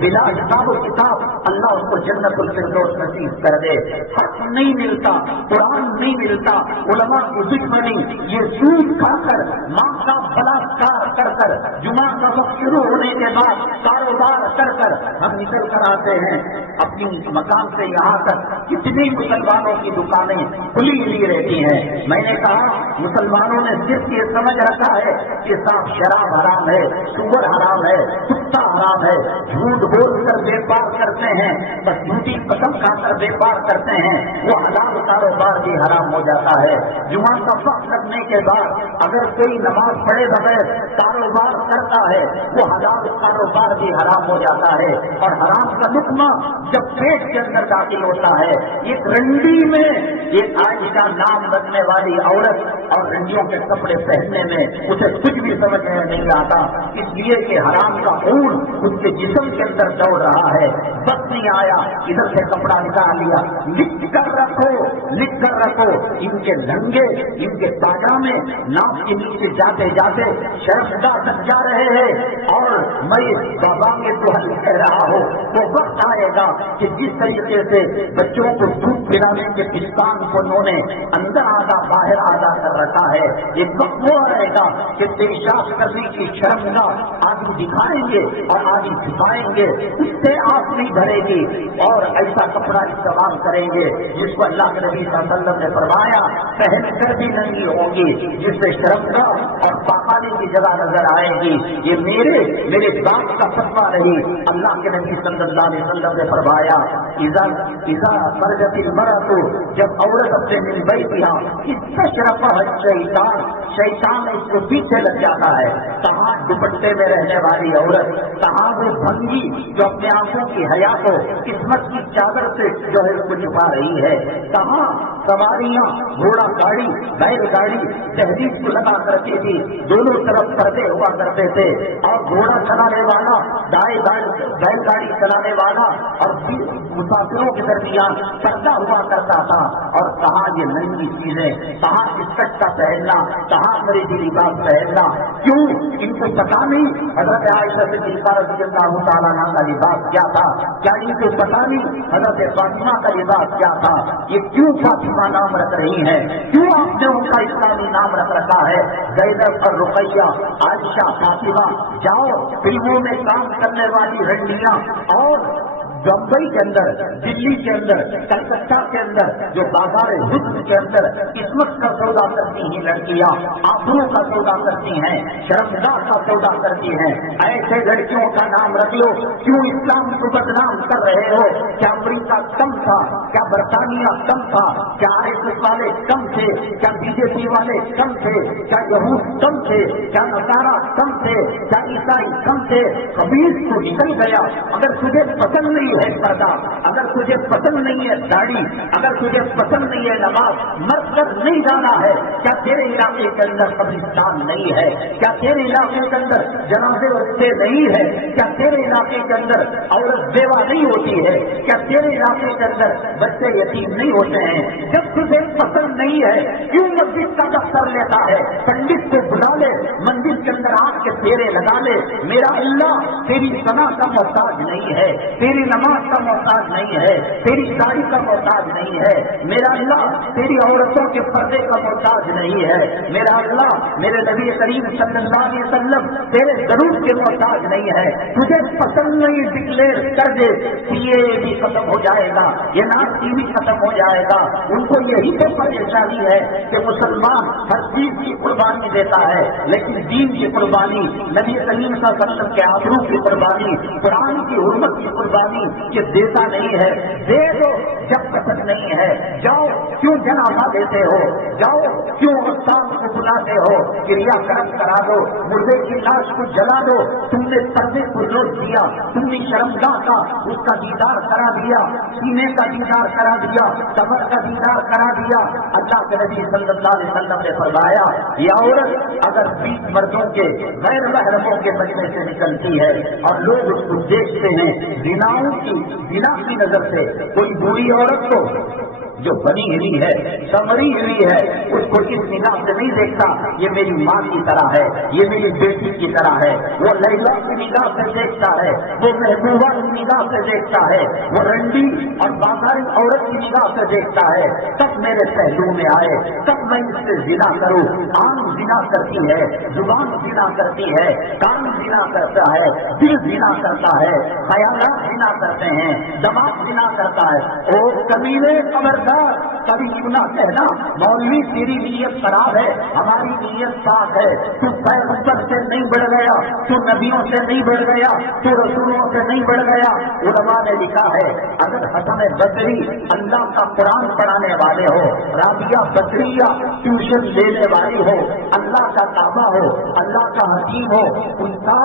بلا حساب و کتاب اللہ اس کو جنت الفردوس نصیب کر دے۔ حق نہیں ملتا، قرآن نہیں ملتا، علماء کی دشمنی، یہ سود کھا کر، ماں کا بلاತ್ಕಾರ کر کر، جمعہ کا وقت شروع ہونے کے بعد کاروبار کر کر ہم نکل کر آتے ہیں اپنی مکان سے یہاں تک، کتنی مسلمانوں کی دکانیں کھلی ہوئی رہتی ہیں۔ میں نے کہا مسلمانوں نے صرف یہ سمجھ رکھا ہے کہ صاف شراب حرام ہے، سور حرام ہے، کتا حرام ہے، جھوٹ بول کر بیپار کرتے ہیں، بس جھوٹی قسم کھا کر بیپار کرتے ہیں، وہ حلال کاروبار بھی حرام ہو جاتا ہے۔ جمعہ کا وقت لگنے کے بعد اگر کوئی نماز پڑھے بغیر کاروبار کرتا ہے، وہ حلال کاروبار بھی حرام ہو جاتا ہے۔ اور حرام کا لقمہ جب پیٹ کے اندر داخل ہوتا ہے، ایک رنڈی میں ایک عائشہ نام رکھنے والی عورت اور رنڈیوں کے کپڑے پہننے میں اسے کچھ بھی سمجھ میں نہیں آتا، اس لیے کہ حرام کا خون اس کے جسم کے اندر دوڑ رہا ہے۔ بس نہیں آیا، ادھر سے کپڑا نکال لیا، لکھ کر رکھو، ان کے لنگے، ان کے پاجامے ناک کے نیچے جاتے جاتے شرمگاہ تک جا رہے ہیں۔ اور میں بابا کے دہل کہہ رہا ہوں، وہ وقت آئے گا کہ جس طریقے سے بچوں کو دودھ پلانے کے پستان کو انہوں نے اندر آدھا باہر آدھا کر رکھا ہے، ایک وقت وہ رہے گا کہ پیشاب کرنے کی شرمگاہ آدھی دکھائیں گے اور آدھی چھپائیں گے، اس سے آپ نہیں بھرے گی، اور ایسا کپڑا استعمال کریں گے جس کو اللہ کے نبی صلی اللہ علیہ وسلم نے فرمایا پہن کر بھی نہیں ہوگی، جس سے شرمگاہ اور پاخانے کی جگہ نظر آئے گی۔ یہ میرے باپ کا فتویٰ نہیں، اللہ کے نبی صلی اللہ علیہ وسلم نے فرمایا اذا خرجت المرأۃ، جب عورت اپنے من بیتھا استشرفها الشیطان، شیطان اس کو پیچھے لگ جاتا ہے۔ کہاں دوپٹے میں رہنے والی عورت، کہاں وہ بھنگی جو اپنے آنکھوں کی حیا کو قسمت کی چادر سے جو ہے اس کو چھپا رہی ہے، کہاں سواریاں گھوڑا گاڑی بیل گاڑی تہذیب کو لگا کرتی تھی، دونوں طرف پردے ہوا کرتے تھے، اور گھوڑا چلانے والا بیل گاڑی چلانے والا اور مسافروں کے درمیان پردہ ہوا کرتا تھا، اور کہاں یہ ننگی چیزیں، کہاں اسکٹ کا پہننا، کہاں انگریزی لباس پہننا، کیوں ان کو پتا نہیں حضرت عائشہ صدیقہ رضی اللہ تعالیٰ عنہا کا لباس کیا تھا؟ کیا ان کو پتا نہیں حضرت فاطمہ کا لباس کیا تھا؟ یہ کیوں فاطمہ نام رکھ رہی ہیں؟ کیوں آپ نے ان کا اسلامی نام رکھ رکھا ہے؟ زینب اور رقیہ، عائشہ، فاطمہ، جاؤ فلموں میں کام کرنے والی رنڈیاں اور بمبئی کے اندر، دلی کے اندر، کلکتہ کے اندر، جو بازار حسن کے اندر قسمت کا سودا کرتی ہیں لڑکیاں، آبرو کا سودا کرتی ہیں، شرمگاہ کا سودا کرتی ہیں، ایسے لڑکیوں کا نام رکھ لو۔ کیوں اسلام کو بدنام کر رہے ہو؟ کیا امریکہ کم تھا؟ کیا برطانیہ کم تھا؟ کیا RSS والے کم تھے؟ کیا BJP والے کم تھے؟ کیا یہود کم تھے؟ کیا نصارہ کم تھے؟ کیا عیسائی کم تھے؟ خبیث تو نکل گیا۔ اگر تجھے پسند نہیں ہے پردہ، اگر تجھے پسند نہیں ہے داڑھی، اگر تجھے پسند نہیں ہے نماز، مرد کر نہیں جانا ہے، کیا تیرے علاقے کے اندر قبرستان نہیں ہے؟ کیا تیرے علاقے کے اندر جنازے اٹھتے نہیں ہے؟ کیا تیرے علاقے کے اندر عورت بیوہ نہیں ہوتی ہے؟ کیا تیرے علاقے کے اندر بچے بچے یتیم نہیں ہوتے ہیں؟ جب تجھے پسند نہیں ہے کیوں مسجد کا دفتر لیتا ہے؟ پنڈت کو بلا لے، مندر کے اندر آ کے پھیرے لگا لے۔ میرا اللہ تیری صلاح کا محتاج نہیں ہے، تیری نماز کا محتاج نہیں ہے، تیری داڑھی کا محتاج نہیں ہے۔ میرا اللہ تیری عورتوں کے پردے کا محتاج نہیں ہے۔ میرا اللہ میرے نبی کریم صلی اللہ علیہ وسلم تیرے ضرور کے محتاج نہیں ہے۔ تجھے پسند نہیں ڈکلیئر کر دے، یہ بھی ختم ہو جائے گا، یہ ناسی بھی ختم ہو جائے گا۔ ان کو یہی تو پریشانی ہے کہ مسلمان ہر چیز کی قربانی دیتا ہے، لیکن دین کی قربانی، نبی کریم صلی اللہ علیہ وسلم کے آبرو کی قربانی، قرآن کی حرمت کی قربانی یہ دیتا نہیں ہے۔ دے دو جب پسند نہیں ہے، جاؤ کیوں جنازہ دیتے ہو، جاؤ کیوں استاد کو بلاتے ہو، کریا کرم کرا دو، مردے کی لاش کو جلا دو۔ تم نے پردے کو روک دیا، تم نے شرمگاہ کا اس کا دیدار کرا دیا، سینے کا دیدار کرا دیا، کمر کا دیدار کرا دیا۔ اللہ کے نبی صلی اللہ علیہ وسلم نے فرمایا یہ عورت اگر 20 مردوں کے غیر محرموں کے بجنے سے نکلتی ہے اور لوگ اس کو دیکھتے ہیں زنا کی نظر سے، کوئی بری عورت کو جو بنی ہوئی ہے، سمری ہوئی ہے، اس کو اس نگاہ سے نہیں دیکھتا یہ میری ماں کی طرح ہے، یہ میری بیٹی کی طرح ہے۔ وہ لیلا کی نگاہ سے دیکھتا ہے، وہ محبوبہ کی نگاہ سے دیکھتا ہے، وہ رنڈی اور بازاری عورت کی نگاہ سے دیکھتا ہے۔ تب میرے پہلو میں آئے، تب میں اس سے زنا کروں۔ آنکھ زنا کرتی ہے، زبان زنا کرتی ہے، کان زنا کرتا ہے، دل زنا کرتا ہے، خیالات زنا کرتے ہیں، دماغ زنا کرتا ہے۔ او کمینے خبردار، کبھی کیوں نہ کہنا مولوی تیری نیت خراب ہے، ہماری نیت صاف ہے۔ تو پیغمبر سے نہیں بڑھ گیا، تو نبیوں سے نہیں بڑھ گیا، تو رسولوں سے نہیں بڑھ گیا۔ علماء نے لکھا ہے اگر حسن بصری اللہ کا قرآن پڑھانے والے ہو، رابعہ بصریہ ٹیوشن لینے والی ہو، اللہ کا کعبہ ہو، اللہ کا حکیم ہو، ان کا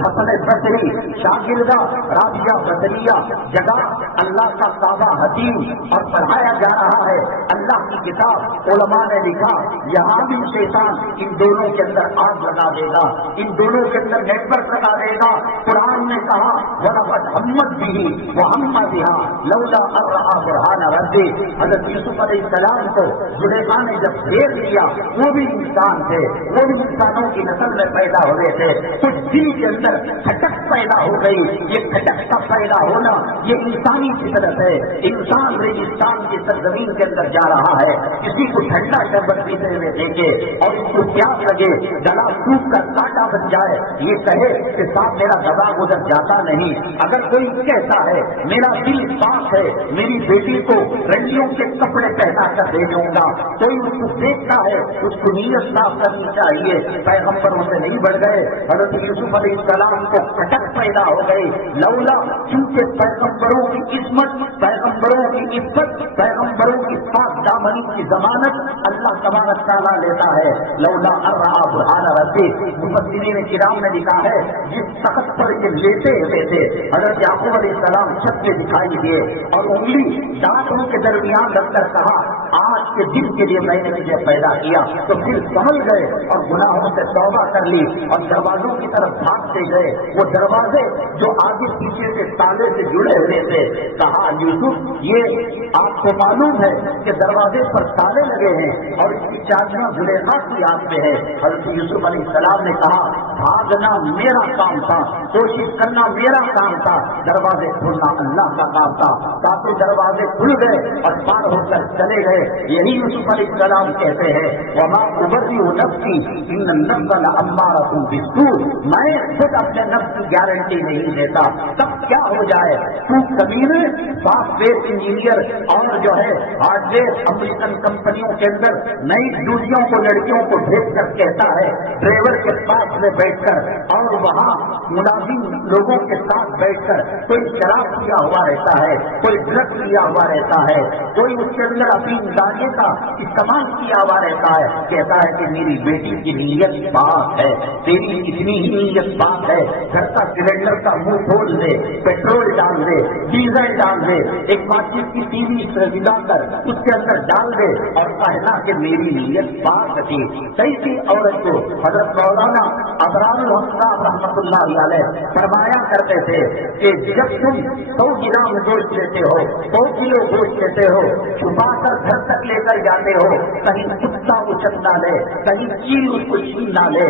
حسن بصری شاگردہ رابعہ بصریہ جگہ اللہ کا کعبہ حکیم اور پڑھایا جا رہا ہے اللہ کی کتاب، علماء نے لکھا یہاں بھی شیطان ان دونوں کے اندر آگ لگا دے گا، ان دونوں کے اندر نیٹ ورک لگا دے گا۔ قرآن نے کہا وَلَقَدْ هَمَّتْ بِهِ وَهَمَّ بِهَا لَوْلَا أَن رَأَىٰ بُرْهَانَ رَبِّهِ۔ حضرت یوسف علیہ السلام کو زلیخا نے جب گھیر لیا، وہ بھی انسان تھے، وہ بھی انسانوں کی نسل میں پیدا ہوئے تھے، تو دل کے اندر کھٹک پیدا ہو گئی۔ یہ کھٹک کا پیدا ہونا یہ انسانی فطرت ہے۔ انسان ریگستان کی سرزمین کے اندر جا رہا ہے، کسی کو ٹھنڈا شربت پیتے ہوئے دیکھے اور اس کو پیاس لگے، گلا سوکھ کر کانٹا بن جائے، یہ کہے کہ صاحب میرا دماغ ادھر جاتا نہیں۔ اگر کوئی کہتا ہے میرا دل صاف ہے، میری بیٹی کو رنڈیوں کے کپڑے پہنا کر دے دوں گا، کوئی اس کو دیکھتا ہے اس کو نیت صاف کرنی چاہیے۔ پیغمبروں سے نہیں بڑھ گئے، حضرت یوسف علیہ السلام کو کھٹک پیدا ہو گئی، لولا کیونکہ پیغمبروں کی عصمت، پیغمبروں کی عزت، پیغمبروں کی پاک دامنی کی ضمانت اللہ تبارک تعالیٰ لیتا ہے۔ لولا ان رأى برهان ربه، مفسرین کرام نے لکھا ہے جس سخت پر یہ لیتے ہوئے تھے حضرت یعقوب علیہ السلام چھت سے دکھائی دیے اور انگلی دانتوں کے درمیان رکھ کر کہا آج کے دن کے لیے میں نے تجھے پیدا کیا، تو پھر سمجھ گئے اور گناہوں سے توبہ کر لی اور دروازوں کی طرف بھاگتے گئے۔ وہ دروازے جو آگے پیچھے سے تالے سے جڑے ہوئے تھے، کہا یوسف یہ آپ کو معلوم ہے کہ دروازے پر تالے لگے ہیں اور اس کی چابیاں زلیخا کی ہاتھ میں ہے۔ حضرت یوسف علیہ السلام نے کہا بھاگنا میرا کام تھا، کوشش کرنا میرا کام تھا، دروازے کھولنا اللہ کا کام تھا۔ کافی دروازے کھل گئے اور پار ہو کر چلے گئے۔ یہی یوسف علیہ السلام کہتے ہیں وما ابرئ نفسی ان النفس لامارۃ بالسوء، میں خود اپنے نفس کی گارنٹی نہیں دیتا، تب کیا ہو جائے تو کمینے سافٹ ویئر انجینئر اور جو ہے ہارڈ ویئر امریکن کمپنیوں کے اندر نئی ڈیوٹیوں کو لڑکیوں کو بھیج کر کہتا ہے ڈرائیور کے پاس میں بیٹھ کر اور وہاں ملازم لوگوں کے ساتھ بیٹھ کر کوئی شراب پیا ہوا رہتا ہے، کوئی ڈرگ پیا ہوا رہتا ہے، کوئی اس کے اندر اپنی دانے کا استعمال کیا ہوا رہتا ہے، کہتا ہے کہ میری بیٹی کی نیت پاک ہے، تیری اتنی ہی نیت پاک ہے، گھر کا سلنڈر کا منہ کھول دے، پیٹرول ڈال دے، ڈیزل ڈال دے، ایک مارکیٹ کی ٹی وی سجا کر اس کے اندر ڈال دے اور کہنا کہ میری نیت پاک تھی۔ کئی عورت کو حضرت مولانا ابرار الحق رحمۃ اللہ علیہ فرمایا کرتے تھے کہ جب تم 100 گرام گوشت لیتے ہو، 100 کلو گوشت لیتے ہو ہو, چھپا کر گھر تک لے کر جاتے ہو, کہیں کتا اچک نہ لے, کہیں چیل اس کو چھین نہ لے.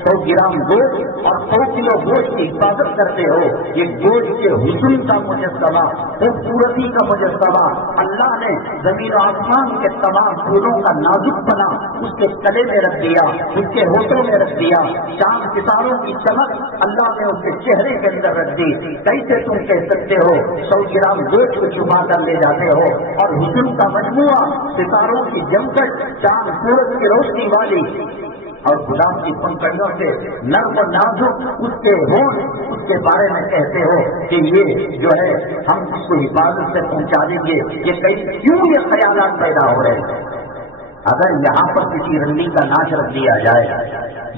100 گرام گوشت اور 100 کلو گوشت کی حفاظت کرتے ہو. یہ گوشت کے حسن کا مجسمہ, خوبصورتی کا مجسمہ, اللہ نے زمین و آسمان کے تمام پھولوں کا نازک بنا اس کے گلے میں رکھ دیا, اس کے ہوٹوں میں رکھ دیا. چاند ستاروں کی چمک اللہ نے اس کے چہرے کے اندر رکھ دی. کیسے تم کہہ سکتے ہو 100 گرام گوشت کو چھپا کر لے جاتے ہو, اور حسن کا مجموعہ, ستاروں کی جمکٹ, چاند سورج کی روشنی والی اور گلاب کی پنکھڑیوں سے نرم و نازک اس کے ہونٹ, اس کے بارے میں کہتے ہو کہ یہ جو ہے ہم اس کو حفاظت سے پہنچا دیں گے. کیوں یہ خیالات پیدا ہو رہے ہیں؟ اگر یہاں پر کسی رنڈی کا ناچ رکھ دیا جائے,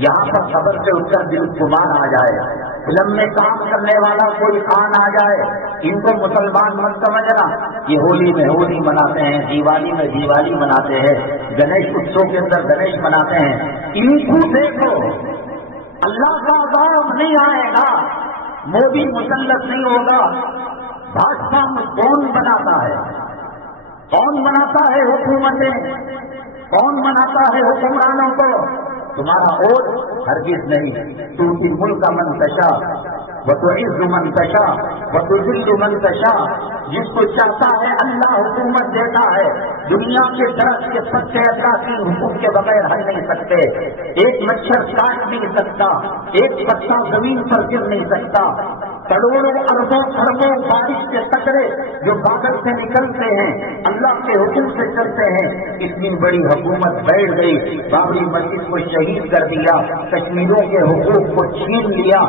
یہاں پر خبر سے اٹھ کر دل گمان آ جائے, فلم میں کام کرنے والا کوئی خان آ جائے, ان کو مسلمان مت سمجھنا. یہ ہولی میں ہولی مناتے ہیں, دیوالی میں دیوالی مناتے ہیں, گنیش اتسو کے اندر گنیش مناتے ہیں. ان کو دیکھو, اللہ کا عذاب نہیں آئے گا, مودی مسلط نہیں ہوگا. بھاجپا میں کون بناتا ہے, کون بناتا ہے حکومتیں, کون بناتا ہے حکمرانوں کو؟ تمہارا ووٹ ہرگز نہیں. تؤتی الملک من تشاء وتعز من تشاء وتذل من تشاء. جس کو چاہتا ہے اللہ حکومت دیتا ہے. دنیا کے درخت کے پتے اللہ کی حکم کے بغیر ہل نہیں سکتے. ایک مچھر کاٹ نہیں سکتا, ایک پتا زمین پر گر نہیں سکتا. کروڑوں اربوں خربوں بارش کے قطرے جو بادل سے نکلتے ہیں اللہ کے حکم سے چلتے ہیں. اتنی بڑی حکومت بیٹھ گئی, بابری مسجد کو شہید کر دیا, کشمیروں کے حقوق کو چھین لیا,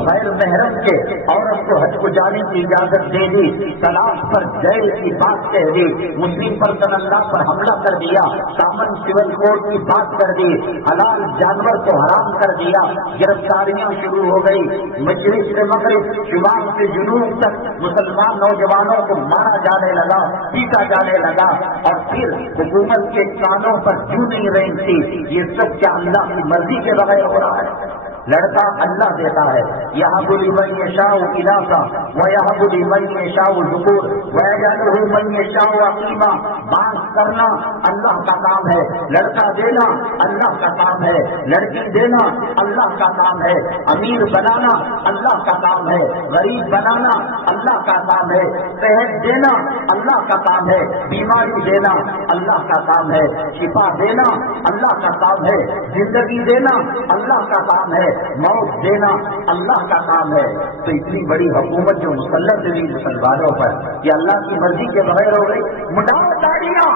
غیر محرم کے عورت کو حج کو جانے کی اجازت دے دی, طلاق پر جیل کی بات کہہ دی, مسلم پرسن اللہ پر حملہ کر دیا, کامن سول کوڈ کی بات کر دی, حلال جانور کو حرام کر دیا. گرفتاریاں شروع ہو گئی. مشرق سے مغرب, شمال سے جنوب تک مسلمان نوجوانوں کو مارا جانے لگا, پیٹا جانے لگا, اور پھر حکومت کے کانوں پر کیوں نہیں رینگتی؟ یہ سب کیا اللہ کی مرضی کے بغیر ہو رہا ہے؟ لڑکا اللہ دیتا ہے, یہب لمن یشاء اناثا ویہب لمن یشاء ذکور ویجعلہ من یشاء عقیما. بانس کرنا اللہ کا کام ہے, لڑکا دینا اللہ کا کام ہے, لڑکی دینا اللہ کا کام ہے, امیر بنانا اللہ کا کام ہے, غریب بنانا اللہ کا کام ہے, صحت دینا اللہ کا کام ہے, بیماری دینا اللہ کا کام ہے, شفا دینا اللہ کا کام ہے, زندگی دینا اللہ کا کام ہے, موت دینا اللہ کا کام ہے. تو اتنی بڑی حکومت جو مسلط ہوئی مسلمانوں پر, یہ اللہ کی مرضی کے بغیر ہو گئی. مڈاؤ تاڑیاں,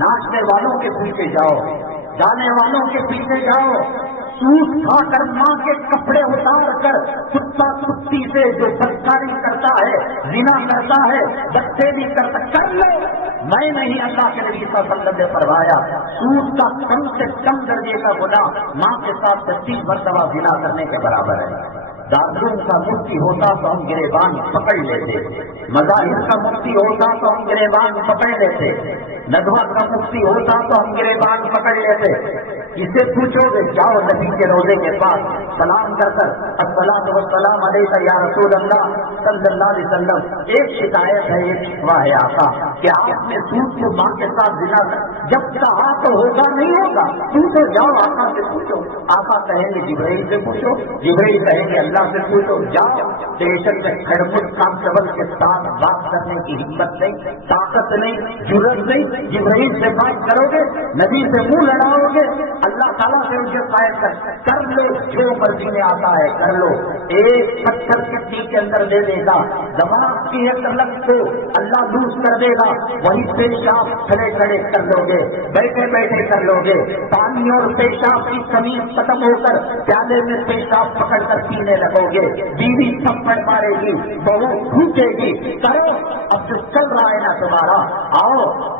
ناچنے والوں کے پیچھے جاؤ, جانے والوں کے پیچھے جاؤ. سوٹ کھا کر ماں کے کپڑے اتار کر کتا کتی سے جو بدکاری کرتا ہے, زنا کرتا ہے, بچے بھی کرتا, کر لو. میں نہیں, اللہ کے نبی صلی اللہ علیہ وسلم نے فرمایا سوٹ کا کم سے کم درجے کا گناہ ماں کے ساتھ 36 مرتبہ زنا کرنے کے برابر ہے. دارالعلوم کا مفتی ہوتا تو ہم گریبان پکڑ لیتے, مذاہب کا مفتی ہوتا تو ہم گریبان پکڑ لیتے, ندوہ کا مفتی ہوتا تو ہم گریبان پکڑ لیتے. اسے پوچھو گے, جاؤ نبی کے روزے کے پاس سلام کر کر الصلاۃ والسلام علیک یا رسول اللہ صلی اللہ علیہ وسلم, ایک شکایت ہے, ایک شکوہ ہے آقا کہ آپ نے سود کو ماں کے ساتھ زنا کر, جب کہا تو ہوگا نہیں ہوگا, تم تو جاؤ آقا سے پوچھو. آقا کہیں گے جبرائیل سے پوچھو, جبرائیل کہیں گے اللہ سے پوچھو. جاؤ اسٹیشن میں خیرمت کانسٹیبل کے ساتھ بات کرنے کی ہمت نہیں, طاقت نہیں, جرأت نہیں. جبرائیل سے بات کرو گے, نبی سے منہ لڑاؤ گے, اللہ تعالیٰ سے اسے قائد کر لو, جو مرضی میں آتا ہے کر لو. ایک پتھر کسی کے اندر دے دے گا, دماغ کی ایک لت کو اللہ لوز کر دے گا, وہی پیشاب کھڑے کھڑے کر لو گے, بیٹھے بیٹھے کر لو گے. پانی اور پیشاب کی کمی ختم ہو کر پیالے میں پیشاب پکڑ کر پینے لگو گے. بیوی تھپڑ مارے گی, بہو پھوٹے گی. کرو اب جو چل رہا ہے نا تمہارا, آؤ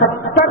70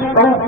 100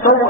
100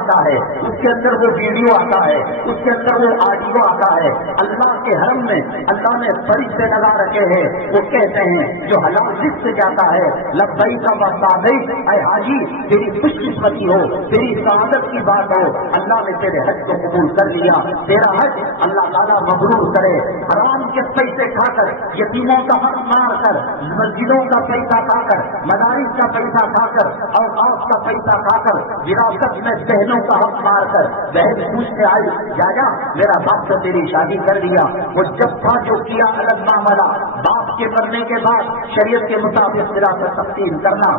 آتا ہے، اس کے اندر وہ ویڈیو آتا ہے، اس کے اندر وہ آڈیو آتا ہے۔ اللہ کے حرم میں اللہ نے فرشتے لگا رکھے ہیں، وہ کہتے ہیں جو حلال رزق سے جاتا ہے لبیک و سعدیک، اے حاجی تیری خوش قسمتی ہو، تیری سعادت کی بات ہو، اللہ نے تیرے حج کو قبول کر لیا، تیرا حج اللہ تعالیٰ مبرور کرے۔ حرام کے پیسے کھا کر، یتیموں کا حق مار کر، مسجدوں کا پیسہ کھا کر، مدارس کا پیسہ کھا کر، اوقاف کا پیسہ کھا کر، وراثت میں بہنوں کا حق مار کر بہن پوچھتے آئی جاجا میرا باپ تو تیری شادی کر دیا، وہ جب تھا جو کیا الگ معاملہ، باپ کے مرنے کے بعد شریعت کے مطابق وراثت تقسیم کرنا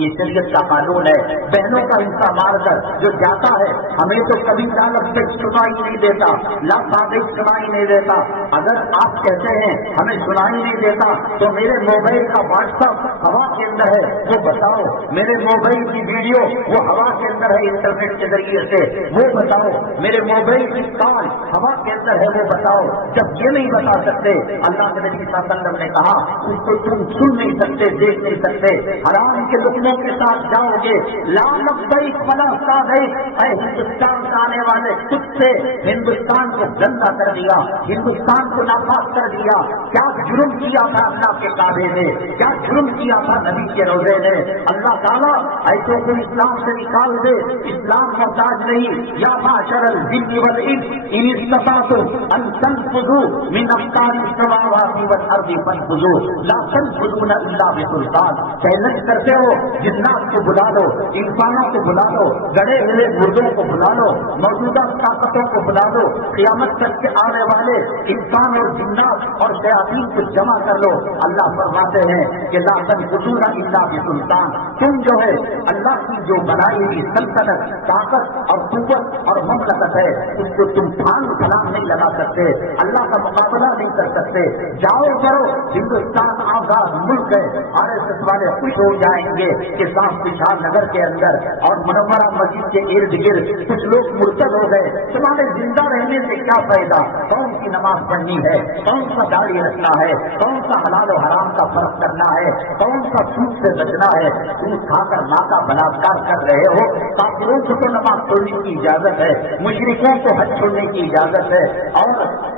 یہ شریعت کا قانون ہے۔ بہنوں کا حصہ مار کر جو جاتا ہے، ہمیں تو کبھی ڈالر سے سنائی نہیں دیتا، لاکھ سنائی نہیں دیتا۔ اگر آپ کہتے ہیں ہمیں سنائی نہیں دیتا تو میرے موبائل کا واٹس ایپ ہوا کے اندر ہے، وہ بتاؤ، میرے موبائل کی ویڈیو وہ ہوا کے اندر ہے انٹرنیٹ کے ذریعے سے، وہ بتاؤ، میرے موبائل کی کال ہوا کے اندر ہے، وہ بتاؤ۔ جب یہ نہیں بتا سکتے، اللہ کے نبی صلی اللہ علیہ وسلم نے کہا اس کو تم سن نہیں سکتے، دیکھ نہیں سکتے، حرام کے لقموں کے ساتھ جاؤ گے، لا لبیک ولا سعدیک، اے ہندوستان سے آنے والے خود سے ہندوستان کو گندا کر دیا، ہندوستان کو ناپاک کر دیا۔ کیا جرم کیا تھا اللہ کے کعبے نے، کیا جرم کیا تھا نبی کے روزے نے۔ اللہ تعالیٰ ایسے کو اسلام سے نکال دے، اسلام محتاج نہیں۔ یا معشر الجن والانس ان استطعتم ان تنفذوا من اقطار السماوات والارض فانفذوا لا تنفذون الا بسلطان۔ چیلنج کرتے ہو، جنات کو بلا لو، انسانوں کو بلا لو، گڑے ہوئے مردوں کو بلا لو، موجودہ طاقتوں کو بلا لو، قیامت تک کے آنے والے انسان اور جنات اور شیاطین کو جمع کر لو۔ اللہ فرماتے ہیں کہ لا تنفذون الا بسلطان، تم جو ہے اللہ کی جو بنائی ہوئی سلطنت، طاقت اور قوت اور مملکت ہے، اس کو تم پھان پھلان نہیں لگا سکتے، اللہ کا مقابلہ نہیں کر سکتے۔ جاؤ کرو، ہندوستان آزاد ملک ہے۔ RSS والے خوش ہو جائیں گے کہ صاحب پشاور نگر کے اندر اور منورہ مسجد کے ارد گرد کچھ لوگ مرتد ہو گئے، تمہارے زندہ رہنے سے کیا فائدہ؟ کون سی نماز پڑھنی ہے، کون سا داڑھی رکھنا ہے، کون سا حلال و حرام کا فرق کرنا ہے، کون سا سود سے بچنا ہے؟ سود کھا کر ماں کا بلاತ್ಕಾರ کر رہے ہو۔ کافروں کو تو نماز پڑھنے کی اجازت ہے، مشرکوں کو حج چھوڑنے کی اجازت ہے، اور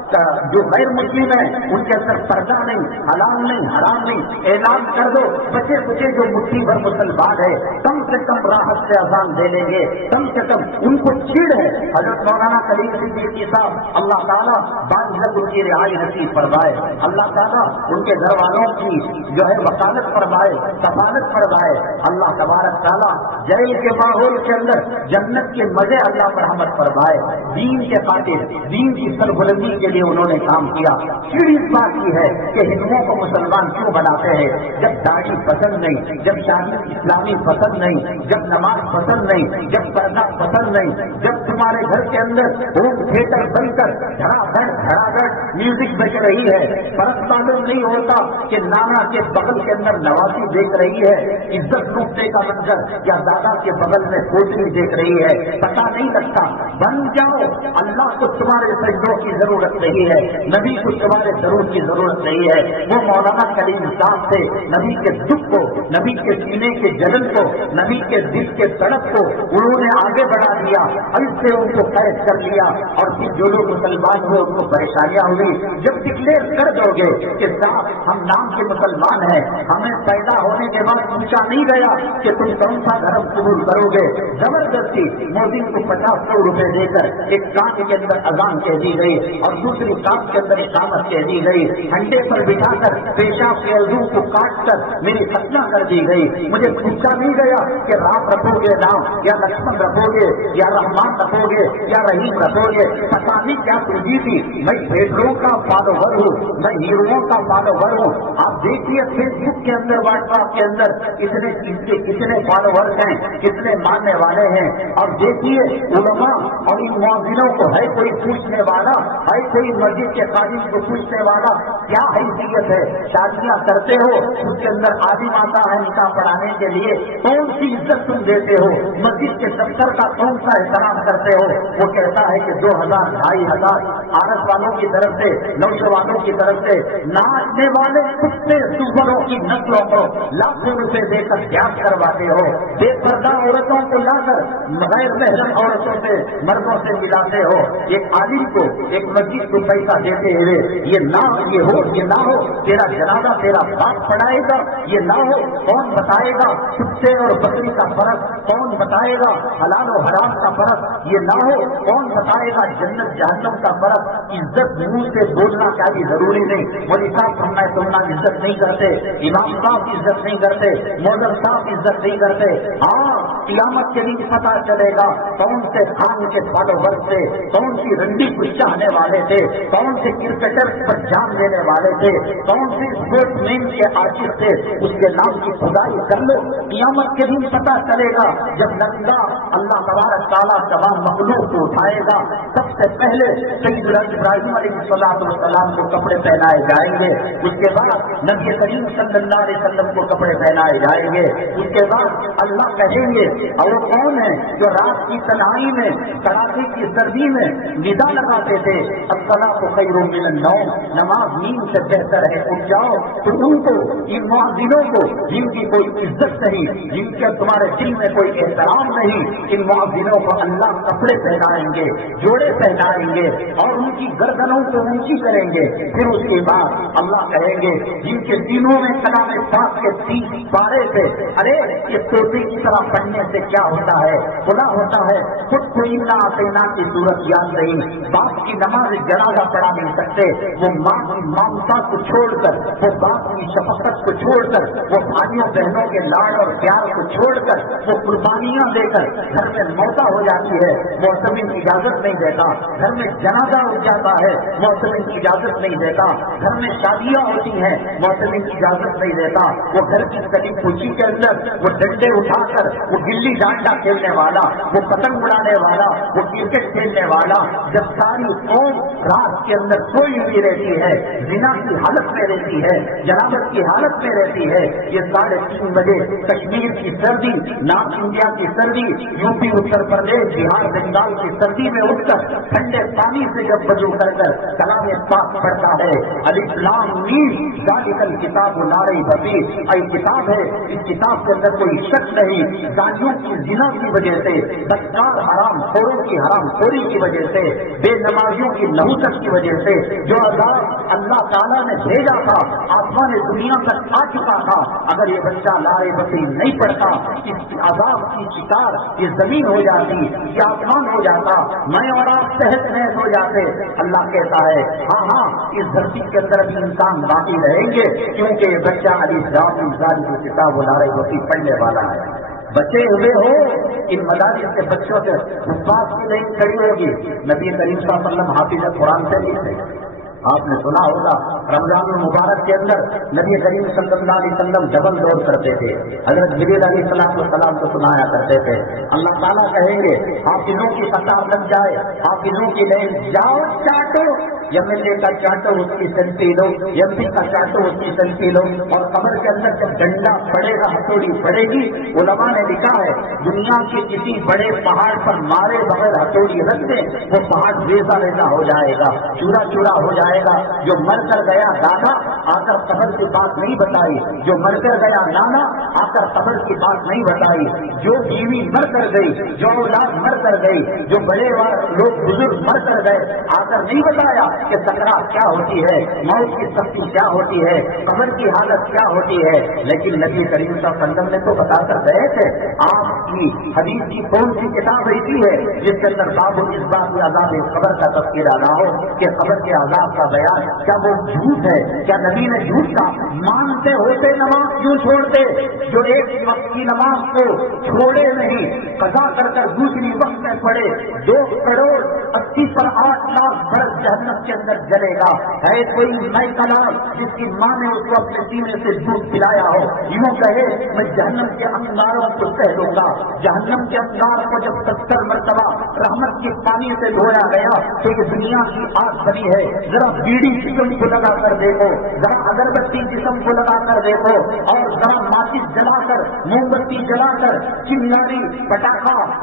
جو غیر مسلم ہیں ان کے اندر پردہ نہیں، حلال نہیں، حرام نہیں، اعلان کر دو۔ بچے بچے جو مٹھی بھر مسلمان ہے کم سے کم راحت سے اذان دے لیں گے، کم سے کم ان کو چڑ ہے۔ حضرت مولانا کلیم صدیقی صاحب اللہ تعالیٰ باعزت ان کی رہائی نصیب فرمائے، اللہ تعالیٰ ان کے گھر والوں کی جو ہے وکالت فرمائے، کفالت فرمائے، اللہ تبارک تعالیٰ جیل کے ماحول کے اندر جنت کے مزے اللہ پر رحمت فرمائے۔ دین کے خاطر، دین کی سربلندی کے لیے انہوں نے کام کیا۔ پھر اس بات کی ہے کہ ہندوؤں کو مسلمان کیوں بناتے ہیں؟ جب داڑھی پسند نہیں، جب شادی اسلامی پسند نہیں، جب نماز پسند نہیں، جب پردہ پسند نہیں، جب تمہارے گھر کے اندر ہوم تھیٹر بن کر دھڑا دھڑ میوزک بج رہی ہے، فرق معلوم نہیں ہوتا کہ نانا کے بغل کے اندر نوازی دیکھ رہی ہے، عزت لوٹنے کا منظر، یا دادا کے بغل میں کوٹری دیکھ رہی ہے، پتہ نہیں لگتا۔ بن جاؤ، اللہ کو تمہارے سجدوں کی ضرورت نہیں ہے، نبی کو تمہارے ضرور کی ضرورت نہیں ہے۔ وہ مولانا کلیم صاحب سے نبی کے دکھ کو، نبی کے سینے کے جلن کو، نبی کے دل کے تڑپ کو انہوں نے آگے بڑھا دیا، ال سے ان کو قید کر لیا، اور پھر جو لوگ مسلمان ہوئے ان کو پریشانیاں ہوئی۔ جب ڈکلیئر کر دو گے کہ صاحب ہم نام کے مسلمان ہیں، ہمیں پیدا ہونے کے بعد پوچھا نہیں گیا کہ تم کون سا دھرم قبول کرو گے، زبردستی مودی کو 50-100 روپے دے کر ایک کان کے اندر اذان کہہ دی گئی اور دوسری کان کے اندر اقامت کہہ دی گئی، ہنڈے پر بٹھا کر پیشاب کے عضو کو کاٹ کر میری ختنہ کر دی گئی۔ مجھے پوچھا نہیں گیا کہ رام رکھو گے نام، یا لکشمن رکھو گے، یا رحمان رکھو گے، یا رحیم رکھو گے، پتا نہیں کیا سوچی تھی۔ میں تھیٹروں کا فالوور ہوں، میں ہیروؤں کا فالوور ہوں۔ آپ دیکھیے فیس بک کے اندر، واٹس ایپ کے اندر کتنے فالوورز ہیں، کتنے ماننے والے ہیں، اور دیکھیے علماء اور ان معاذینوں کو ہے کوئی پوچھنے والا، ہے کوئی مسجد کے قاضی کو پوچھنے والا؟ کیا حیثیت ہے؟ شادیاں کرتے ہو، اس کے اندر عالم آتا ہے نکاح پڑھانے کے لیے، کون سی عزت تم دیتے ہو؟ مسجد کے دفتر کا کون سا احترام کرتے ہو؟ وہ کہتا ہے کہ 2000 2500 عارض والوں کی طرف سے، نوجوانوں کی طرف سے، نہ کاٹنے والے کتے سوروں کی نسلوں کو لاکھوں روپے دے کر بیاہ کرواتے ہو، بے پردہ عورتوں کو لا کر غیر محرم عورتوں سے مردوں سے ملاتے ہو، ایک عالم کو ایک مسجد کو پیسہ دیتے ہوئے یہ نہ ہو تیرا جنازہ تیرا باپ پڑھائے گا، یہ نہ ہو کون بتائے گا کتے اور بکری کا فرق، کون بتائے گا حلال و حرام کا فرق، یہ نہ ہو کون بتائے گا جنت جہنم کا فرق۔ عزت منہ سے بولنا چاہیے ضروری نہیں، مولوی صاحب فرمائے سننا عزت نہیں کرتے، امام صاحب عزت نہیں کرتے، مولوی صاحب عزت نہیں کرتے۔ ہاں قیامت کے دن پتہ چلے گا کون سے خان کے فالوور سے، کون سی رنڈی کو چاہنے والے تھے، کون سے کرکٹر پر جان دینے والے تھے، کون سے اسپورٹ مین کے عاشق تھے، اس کے نام کی خدائی کر لو۔ قیامت کے دن پتہ چلے گا جب ننگا اللہ تبارک تعالیٰ تمام مخلوق کو اٹھائے گا، سب سے پہلے سیدنا ابراہیم علیہ السلام کو کپڑے پہنائے جائیں گے، اس کے بعد نبی کریم صلی اللہ علیہ وسلم کو کپڑے پہنائے جائیں گے، اس کے بعد اللہ کہیں گے اور وہ کون ہے جو رات کی تنہائی میں کڑاکے کی سردی میں ندا لگاتے تھے الصلاۃ خیر من النوم، نماز نیند سے بہتر ہے، اٹھ جاؤ۔ تو ان کو ان مؤذنوں کو جن کی کوئی عزت نہیں، جن کے تمہارے دل میں کوئی احترام نہیں، ان مؤذنوں کو اللہ کپڑے پہنائیں گے، جوڑے پہنائیں گے اور ان کی گردنوں کو اونچی کریں گے۔ پھر اس کے بعد اللہ کہیں گے جن کے دینوں میں کلام پاک کے 30 پارے تھے، ارے یہ طوطے کی طرح پڑھنے سے کیا ہوتا ہے، خدا ہوتا ہے، خود کو انا اعطینا کی صورت یاد نہیں، باپ کی نماز جنازہ پڑھا نہیں سکتے، وہ ماں کی ممتا کو چھوڑ کر، وہ باپ کی شفقت کو چھوڑ کر، وہ بھائیوں بہنوں کے لاڑ اور پیار کو چھوڑ کر، وہ قربانیاں دے کر گھر میں موتا ہو جاتی ہے، معتمن اجازت نہیں دیتا، گھر میں جنازہ ہو جاتا ہے، معتمن اجازت نہیں دیتا، گھر میں شادیاں ہوتی ہیں، معتمن اجازت نہیں دیتا، وہ گھر کی کٹی پوچھی کے اندر وہ ڈنڈے اٹھا کر وہ گلی ڈانڈا کھیلنے والا، وہ پتنگ اڑانے والا، وہ کرکٹ کھیلنے والا، جب ساری قوم رات کے اندر سوئی ہوئی رہتی ہے، زنا کی حالت میں رہتی ہے، جنابت کی حالت میں رہتی ہے، یہ 3:30 بجے کشمیر کی سردی، نارتھ انڈیا کی سردی، یو پی اتر پردیش بہار بنگال کی سردی میں اٹھ کر ٹھنڈے پانی سے جب وضو کر کلام پاک پڑھتا ہے، الف لام میم ذالک الکتاب لا ریب فیہ، ای کتاب ہے اس کتاب کے اندر کوئی شک نہیں، زانیوں کی زنا کی وجہ سے، بدکار حرام خوروں کی حرام خوری کی وجہ سے، بے نمازیوں کی نحوست کی وجہ سے جو عذاب اللہ تعالیٰ نے بھیجا تھا آسمان دنیا تک آ چکا تھا، اگر یہ بچہ لا ریب فیہ نہیں پڑھتا، اس عذاب کی شکار یہ زمین ہو جاتی، یہ آسمان ہو جاتا، میں اور آپ صحت محض ہو جاتے۔ اللہ کہتا ہے ہاں اس دھرتی کے اندر بھی انسان باقی رہیں گے، کیونکہ یہ بچہ الف لام میم ذالک الکتاب لا ریب فیہ پڑھنے والا ہے۔ بچے ہوئے ہو ان مدارس کے بچوں سے حفاظ کی نہیں کھڑی ہوگی۔ نبی کریم صلی اللہ علیہ وسلم حافظ قرآن سے بھی تھے، آپ نے سنا ہوگا رمضان المبارک کے اندر نبی کریم صلی اللہ علیہ وسلم ڈبل دور کرتے تھے، حضرت جبریل علیہ السلام کو سنایا کرتے تھے۔ اللہ تعالیٰ کہیں گے حافظوں کی قطار لگ جائے، حافظوں کی لین جاؤ چاٹو، ایم ایل اے کا چاٹو اس کی سیلفی لو، ایم پی کا چاٹو اس کی سیلفی لو، اور قبر کے اندر جب ڈنڈا پڑے گا ہتھوڑی پڑے گی، علماء نے لکھا ہے دنیا کے کسی بڑے پہاڑ پر مارے بغیر ہتھوڑی رکھ دیں وہ پہاڑ ریزا ریزا ہو جائے گا، چورا چورا ہو جائے گا۔ جو مر کر گیا دادا آ کر قبر کی بات نہیں بتائی، جو مر کر گیا نانا آ کر قبر کی بات نہیں بتائی، جو بیوی مر کر گئی، جو اولاد مر کر گئی، جو بڑے لوگ بزرگ مر کر گئے آ کر نہیں بتایا کہ سکرات کیا ہوتی ہے، موت کی سختی کیا ہوتی ہے، قبر کی حالت کیا ہوتی ہے۔ لیکن نبی کریم صلی اللہ علیہ وسلم نے تو بتا کر گئے تھے۔ آپ کی حدیث کی کون سی کتاب ایسی ہے جس کے اندر باب اثبات عذاب قبر کا تذکرہ نہ ہو کہ قبر کے عذاب کا بیان؟ کیا وہ جھوٹ ہے؟ کیا نبی نے جھوٹ کا مانتے ہوتے نماز کیوں چھوڑتے؟ جو ایک وقت کی نماز کو چھوڑے نہیں، قضا کر کر دوسری وقت میں پڑھے، 2,80,08,00,000 برس جہنم کے اندر جلے گا۔ ہے کوئی نئی کلام جس کی ماں نے اس کو اپنے سینے سے دودھ پلایا ہو، یوں کہے میں جہنم کے انگاروں کو سہ لوں گا۔ جہنم کے انگار کو جب 70 مرتبہ رحمت کے پانی سے دھویا گیا تو یہ دنیا کی آگ بنی ہے۔ ذرا بیڑی جسم کو لگا کر دیکھو، ذرا اگربتی جسم کو لگا کر دیکھو، اور ذرا ماچس جلا کر، موم بتی جلا کر، چنگاری پٹاخہ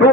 2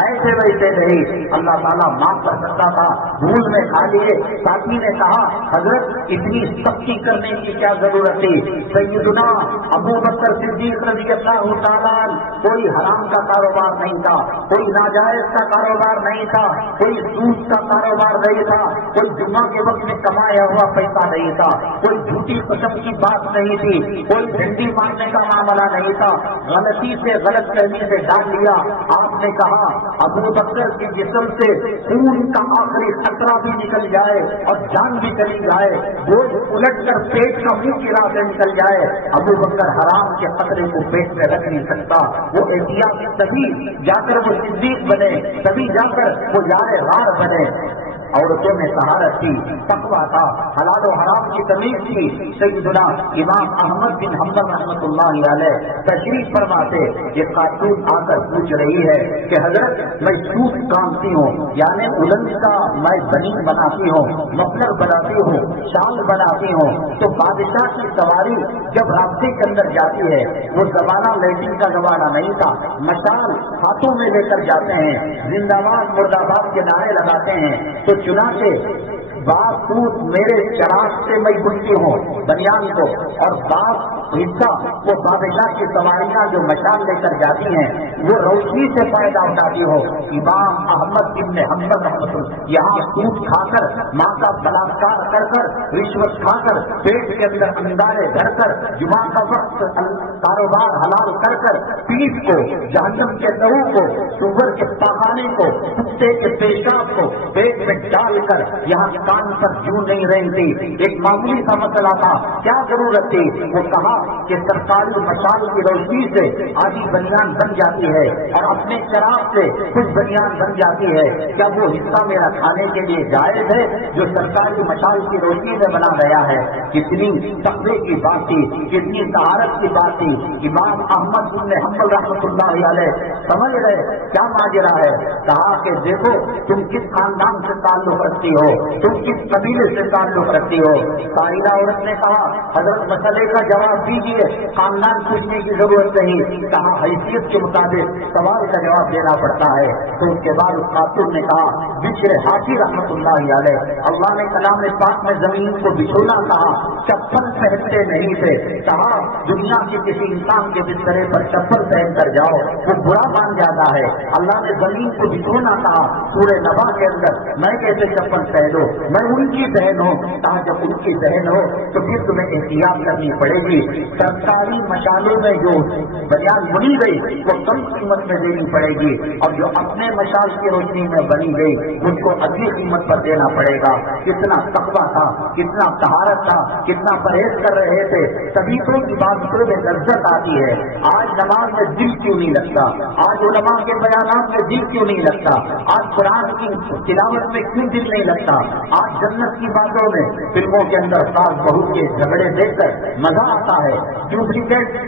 ایسے ویسے نہیں، اللہ تعالیٰ معاف کر سکتا تھا، بھول میں کھا لیے۔ ساتھی نے کہا حضرت اتنی سختی کرنے کی کیا ضرورت تھی؟ سیدنا ابو بکر صدیق رضی اللہ تعالیٰ کوئی حرام کا کاروبار نہیں تھا، کوئی ناجائز کا کاروبار نہیں تھا، کوئی سود کا کاروبار نہیں تھا، کوئی جمعہ کے وقت میں کمایا ہوا پیسہ نہیں تھا، کوئی جھوٹی قسم کی بات نہیں تھی، کوئی ڈنڈی مارنے کا معاملہ نہیں تھا، غلطی سے غلط فہمی سے ڈال لیا۔ آپ نے کہا ابو بکر کے جسم سے خون کا آخری خطرہ بھی نکل جائے اور جان بھی چلی جائے، گوشت الٹ کر پیٹ کا منہ کی راہ سے نکل جائے، ابو بکر حرام کے خطرے کو پیٹ میں رکھ نہیں سکتا۔ وہ احتیاط تبھی جا کر وہ صدیق بنے، تبھی جا کر وہ یار غار بنے۔ عورتوں میں طہارت تھی، تقویٰ تھا، حلال و حرام کی تمیز تھی۔ سیدنا امام احمد بن حنبل رحمۃ اللہ علیہ تشریف فرماتے، یہ خاتون آ کر پوچھ رہی ہے کہ حضرت میں سوٹ کامتی ہوں، یعنی اولن کا میں بنی بناتی ہوں، مفلر بناتی ہوں، شال بناتی ہوں، تو بادشاہ کی سواری جب راستے کے اندر جاتی ہے، وہ زمانہ لیٹن کا زمانہ نہیں تھا، مشال ہاتھوں میں لے کر جاتے ہیں، زندہ باد مرد آباد کے نعرے لگاتے ہیں، تو چنانچہ بعض سوٹ میرے چراغ سے میں بنتی ہوں بنیان کو، اور بعض حصہ وہ بادشاہ کی سواریاں جو مشال لے کر جاتی ہیں وہ روشنی سے فائدہ اٹھاتی ہو۔ امام احمد بن حنبل رحمۃ اللہ یہاں سوٹ کھا کر، ماں کا بلاತ್ಕಾರ کر کر، رشوت کھا کر، پیٹ کے اندر اندارے بھر کر، جمعہ کا وقت کاروبار حلال کر کر، پیٹ کو، جہنم کے لہو کو، سور کے پاخانے کو، کتے کے پیشاب کو پیٹ میں ڈال کر یہاں کان پر جوں نہیں رہی تھی۔ ایک معمولی سا مسئلہ تھا، کیا ضرورت تھی؟ وہ کہا کہ سرکاری مشال کی روشنی سے آدھی بنیان بن جاتی ہے اور اپنے چراغ سے کچھ بنیان بن جاتی ہے، کیا وہ حصہ میرا کھانے کے لیے جائز ہے جو سرکاری مشال کی روشنی میں بنا گیا ہے؟ کتنی تقوی کی بات تھی، کتنی طہارت کی بات تھی۔ امام احمد بن حنبل رحمۃ اللہ علیہ سمجھ رہے کیا ماجرا ہے؟ کہا کہ دیکھو تم کس خاندان سے تعلق رکھتی ہو، تم کس قبیلے سے تعلق رکھتی ہو۔ سائلہ عورت نے کہا حضرت مسئلے کا جواب دیجیے، خاندان پوچھنے کی ضرورت نہیں۔ کہا حیثیت کے مطابق سوال کا جواب دینا پڑتا ہے۔ تو اس کے بعد اس خاتون نے کہا بشر حاجی رحمۃ اللہ علیہ، اللہ نے کلام پاک میں زمین کو بچھونا کہا، چپل پہنتے نہیں تھے۔ کہا دنیا کے کسی انسان کے بسترے پر چپل پہن کر جاؤ وہ برا مان جاتا ہے۔ اللہ نے زمین کو بچھونا کہا پورے نبا کے اندر، میں کیسے چپل پہنوں، میں ان کی بہن ہوں۔ کہا جب ان کی بہن ہو تو پھر تمہیں احتیاط کرنی پڑے گی، سرکاری مشالوں میں جو بنیان بنی گئی وہ کم قیمت میں دینی پڑے گی، اور جو اپنے مشال کی روشنی میں بنی گئی اس کو ادھی قیمت پر دینا پڑے گا۔ کتنا تقویٰ تھا، کتنا طہارت تھا، کتنا پرہیز کر رہے تھے، تبھی تو عبادتوں میں لذت آتی ہے۔ آج نماز میں دل کیوں نہیں لگتا؟ آج علماء کے بیانات میں دل کیوں نہیں لگتا؟ آج قرآن کی تلاوت میں کیوں دل نہیں لگتا؟ آج جنت کی باتوں میں، فلموں کے اندر ساس بہو کے جھگڑے دیکھ کر مزہ آتا ہے، ڈپلیکیٹ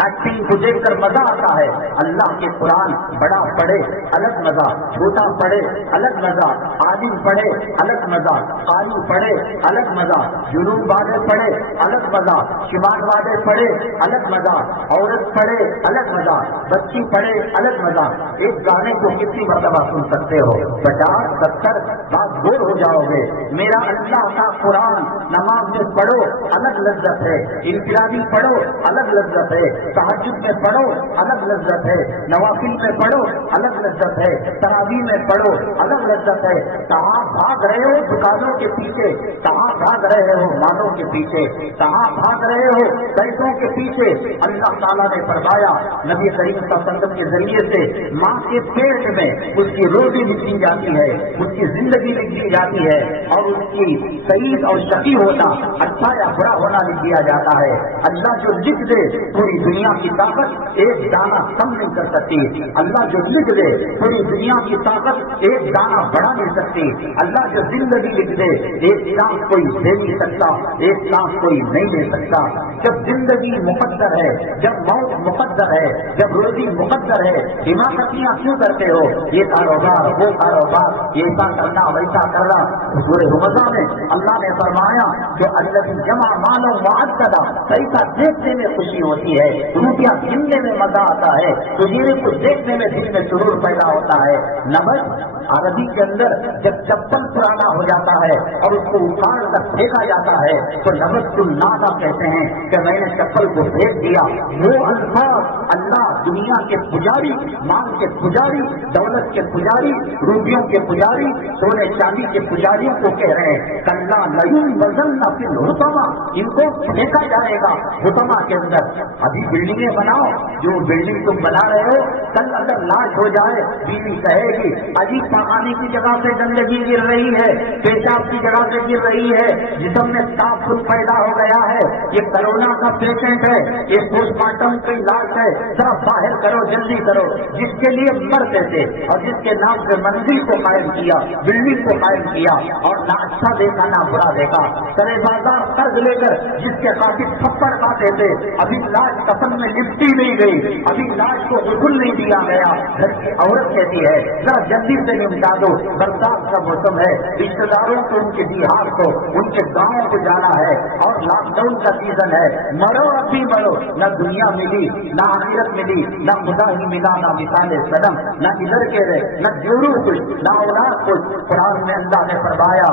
ایکٹنگ کو دیکھ کر مزہ آتا ہے۔ اللہ کے قرآن بڑا پڑھے الگ مزہ، چھوٹا پڑھے الگ مزہ، عالم پڑھے الگ مزہ، قاری پڑھے الگ مزہ، جنوب والے پڑھے الگ مزہ، شمال والے پڑھے الگ مزہ، عورت پڑھے الگ مزہ، بچی پڑھے الگ مزہ۔ ایک گانے کو کتنی مرتبہ سن سکتے ہو؟ 50 70 بات بور ہو جاؤ گے۔ میرا اللہ کا قرآن نماز میں پڑھو الگ لذت ہے، انفرادی پڑھو الگ لذت ہے، تہجد میں پڑھو الگ لذت ہے، نوافل میں پڑھو الگ لذت ہے، تراویح میں پڑھو الگ لذت ہے۔ کہاں بھاگ رہے ہو دکانوں کے پیچھے، کہاں بھاگ رہے ہو مالوں کے پیچھے، کہاں بھاگ رہے ہو پیسوں کے پیچھے؟ اللہ تعالیٰ نے فرمایا نبی کریم صلی اللہ علیہ وسلم کے ذریعے سے ماں کے پیٹ میں اس کی روزی لکھی جاتی ہے، اس کی زندگی لکھی جاتی ہے، اور اس کی سعید اور شقی ہونا، اچھا یا برا ہونا لکھ دیا جاتا ہے۔ اللہ جو لکھ دے پوری دنیا کی طاقت ایک دانہ کم نہیں کر سکتی، اللہ جو لکھ دے پوری دنیا کی طاقت ایک دانہ بڑھا نہیں سکتی، اللہ جو زندگی لکھ دے ایک سانس کوئی دے نہیں سکتا، ایک سانس کوئی نہیں دے سکتا۔ جب زندگی مقدر ہے، جب موت مقدر ہے، جب روزی مقدر ہے، حماقتیاں کیوں کرتے ہو؟ یہ کاروبار وہ کاروبار، ایسا کرنا ویسا کرنا۔ سورہ حمزہ میں اللہ نے فرمایا جو الذی جمع مالا وعددا، پیسہ دیکھنے میں خوشی ہوتی ہے روپیہ گننے میں مزہ آتا ہے، تجیرے کو دیکھنے میں دل میں سرور پیدا ہوتا ہے۔ نمک عربی کے اندر جب چپل پرانا ہو جاتا ہے اور اس کو اٹھاڑ کر پھینکا جاتا ہے تو نبت النانا کہتے ہیں کہ میں نے چپل کو پھینک دیا۔ وہ الفاظ اللہ دنیا کے پجاری، مال کے پجاری، دولت کے پجاری، روپیوں کے پجاری، سونے چاندی کے پجاریوں کو کہہ رہے ہیں کلا لیم وزن فی الحطمہ، ان کو پھینکا جائے گا حطمہ کے اندر۔ ابھی بلڈنگیں بناؤ، جو بلڈنگ تم بنا رہے ہو کل اگر لاش ہو جائے بیوی کہے گی عجیب پکانے کی جگہ سے گندگی گر رہی ہے، پیشاب کی جگہ سے گر رہی ہے، جسم میں تعفن پیدا ہو گیا ہے، یہ کرونا کا پیشنٹ ہے، یہ پوسٹ مارٹم کی لاش ہے، ذرا باہر کرو، جلدی کرو۔ جس کے لیے مرتے تھے اور جس کے نام سے منزل کو قائم کیا، بلڈنگ کو قائم کیا، اور نہ اچھا دیکھا نہ برا دیکھا، سرے بازار قرض لے کر جس کے خاطر تھپڑ کھاتے تھے، ابھی لاش کفن میں لپٹی نہیں گئی، ابھی لاش کو غسل نہیں دیا گیا، گھر کی عورت کہتی ہے ذرا جلدی سے نمٹا دو، برسات کا موسم ہے، رشتے داروں کو ان کے بہار کو ان کے گاؤں کو جانا ہے، اور لاک ڈاؤن کا سیزن ہے، مرو ابھی مرو، نہ دنیا ملی نہ آخرت ملی، نہ خدا ہی ملا، نہ مثال سلم، نہ ادھر کے رہے، نہ جورو کچھ، نہ اولاد کچھ۔ قرآن میں اللہ نے فرمایا،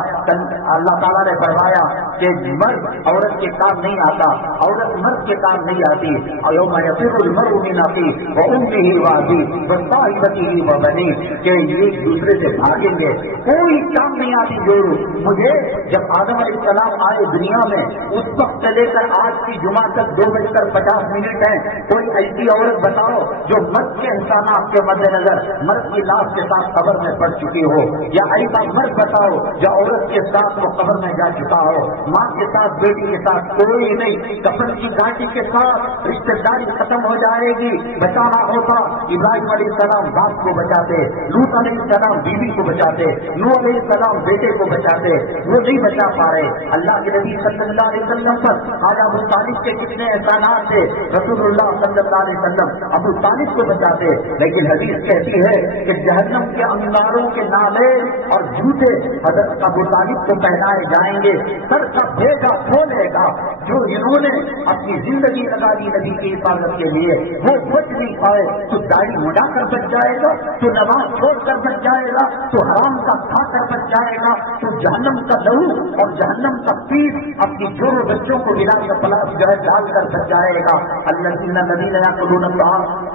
اللہ تعالیٰ نے فرمایا کہ مرد عورت کے کام نہیں آتا، عورت مرد کے کام نہیں آتی، اور یوم یفر المرء من اخیہ وامہ وابیہ وصاحبتہ وبنیہ، کہ ایک دوسرے سے بھاگیں گے، کوئی کام نہیں آتی جورو۔ مجھے جب آدم علیہ السلام آئے دنیا میں اس وقت سے لے کر آج کی جمعہ تک 2:50 ہیں، کوئی ایسی عورت بتاؤ جو مرد کے احسانات کے مد نظر مرد کی لاش کے ساتھ قبر میں پڑ چکی ہو، یا ایسا مرد بتاؤ جو عورت کے ساتھ وہ قبر میں جا چکا ہو، ماں کے ساتھ بیٹی کے ساتھ کوئی نہیں، کفن کی گاٹی کے ساتھ رشتے داری ختم ہو جائے گی۔ بچانا ہوتا ابراہیم علیہ السلام باپ کو بچاتے، لوط علیہ السلام بیوی کو بچاتے، نوح علیہ السلام بیٹے کو بچاتے، وہ نہیں بچا پا رہے۔ اللہ کے نبی صلی اللہ علیہ وسلم پر خواجہ ابو طالب کے کتنے احسانات تھے، رسول اللہ صلی اللہ علیہ وسلم ابو طالب کو بچاتے، لیکن حدیث کہتی ہے کہ جہنم کے انگاروں کے نالے اور جوتے حضرت ابو طالب کو پہنائے جائیں گے، سر کا بھیجا کھولے گا۔ جو انہوں نے اپنی زندگی لگا دی نبی کی حفاظت کے لیے، وہ بچ نہیں پائے، تو داڑھی مڈا کر بچ جائے گا، تو نماز چھوڑ کر بچ جائے گا، تو حرام کا کھا کر بچ جائے گا، تو جہنم کا لہو اور جہنم کا پیٹ اپنی جوڑوں بچوں کو ملا کر پلاس جو ہے ڈال کر بچ جائے گا۔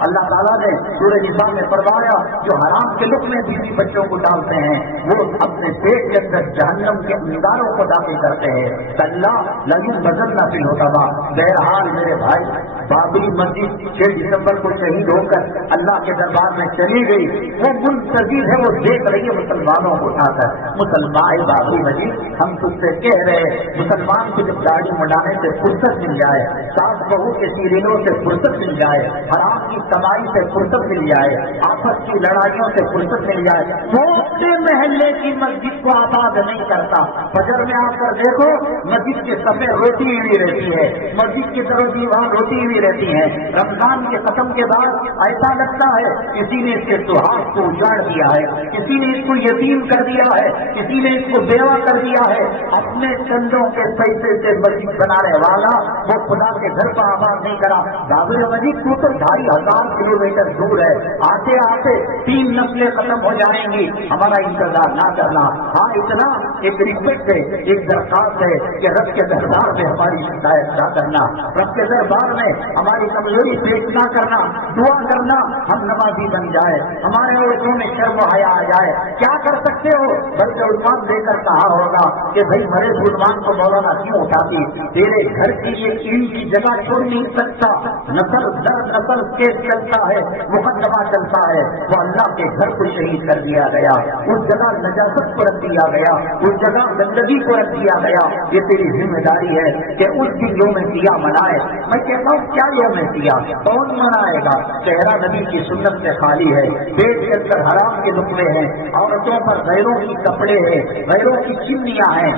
اللہ تعالیٰ نے سورہ نساء میں فرمایا جو حرام کے لقمے بیوی بچوں کو ڈالتے ہیں وہ اپنے پیٹ کے اندر جہنم کے انگاروں کو داخل کرتے ہیں۔ اللہ لگی بدل نہ فل ہوتا تھا۔ بہرحال میرے بھائی، بابری مسجد 6 دسمبر کو شہید ہو کر اللہ کے دربار میں چلی گئی، وہ منتظر ہے، وہ دیکھ رہی ہے مسلمانوں کو اٹھا کر۔ مسلمان بابری مسجد ہم تم سے کہہ رہے ہیں، مسلمان کو جب داڑھی منڈانے سے فرصت مل جائے، ساس بہو کے سیریلوں سے فرصت مل جائے، حرام کی کمائی سے فرصت مل جائے، آپس کی لڑائیوں سے فرصت مل جائے، چھوٹے محلے کی مسجد کو آباد نہیں کرتا۔ فجر میں آ کر دیکھو مسجد کے صفحے روٹی ہوئی رہتی ہے، مسجد کی طرف دیوار روٹی ہوئی رہتی ہے۔ رمضان کے ختم کے بعد ایسا لگتا ہے کسی نے اس کے سہاگ کو اجاڑ دیا ہے، کسی نے اس کو یتیم کر دیا ہے، کسی نے اس کو بیوہ کر دیا ہے۔ اپنے چندوں کے پیسے سے مسجد بنانے والا وہ خدا کے گھر پر آباد نہیں کرا۔ بابری مسجد تو 2500 کلومیٹر دور ہے، آتے آتے 3 نسلیں ختم ہو جائیں گی، ہمارا انتظار نہ کرنا۔ ہاں اتنا ایک ریکویسٹ ہے، ایک درخواست ہے کہ رب کے دربار میں ہماری شکایت نہ کرنا، رب کے دربار میں ہماری کمزوری پیش نہ کرنا، دعا کرنا ہم نمازی بن جائے، ہمارے عورتوں میں شرم و حیا آ جائے۔ کیا کر سکتے ہو؟ بلکہ عنوان دے کر کہا ہوگا کہ بھائی مرے سلمان کو مولانا کیوں اٹھاتی، تیرے گھر کی یہ اینٹ کی جگہ چھوڑ نہیں سکتا، نسل در نسل کیس چلتا ہے، مقدمہ چلتا ہے۔ وہ اللہ کے گھر کو شہید کر دیا گیا، اس جگہ نجاست کو رکھ دیا گیا، اس جگہ گندگی کو رکھ دیا گیا۔ یہ تیری ذمہ داری ہے کہ اس دن یوم سیاہ منائے۔ میں کہتا ہوں کیا یوم سیاہ کون منائے گا؟ چہرہ نبی کی سنت سے خالی ہے، پیٹ کے اندر حرام کے لقمے ہیں، عورتوں پر غیروں کی کپڑے ہیں، غیروں کی چمنیاں ہیں،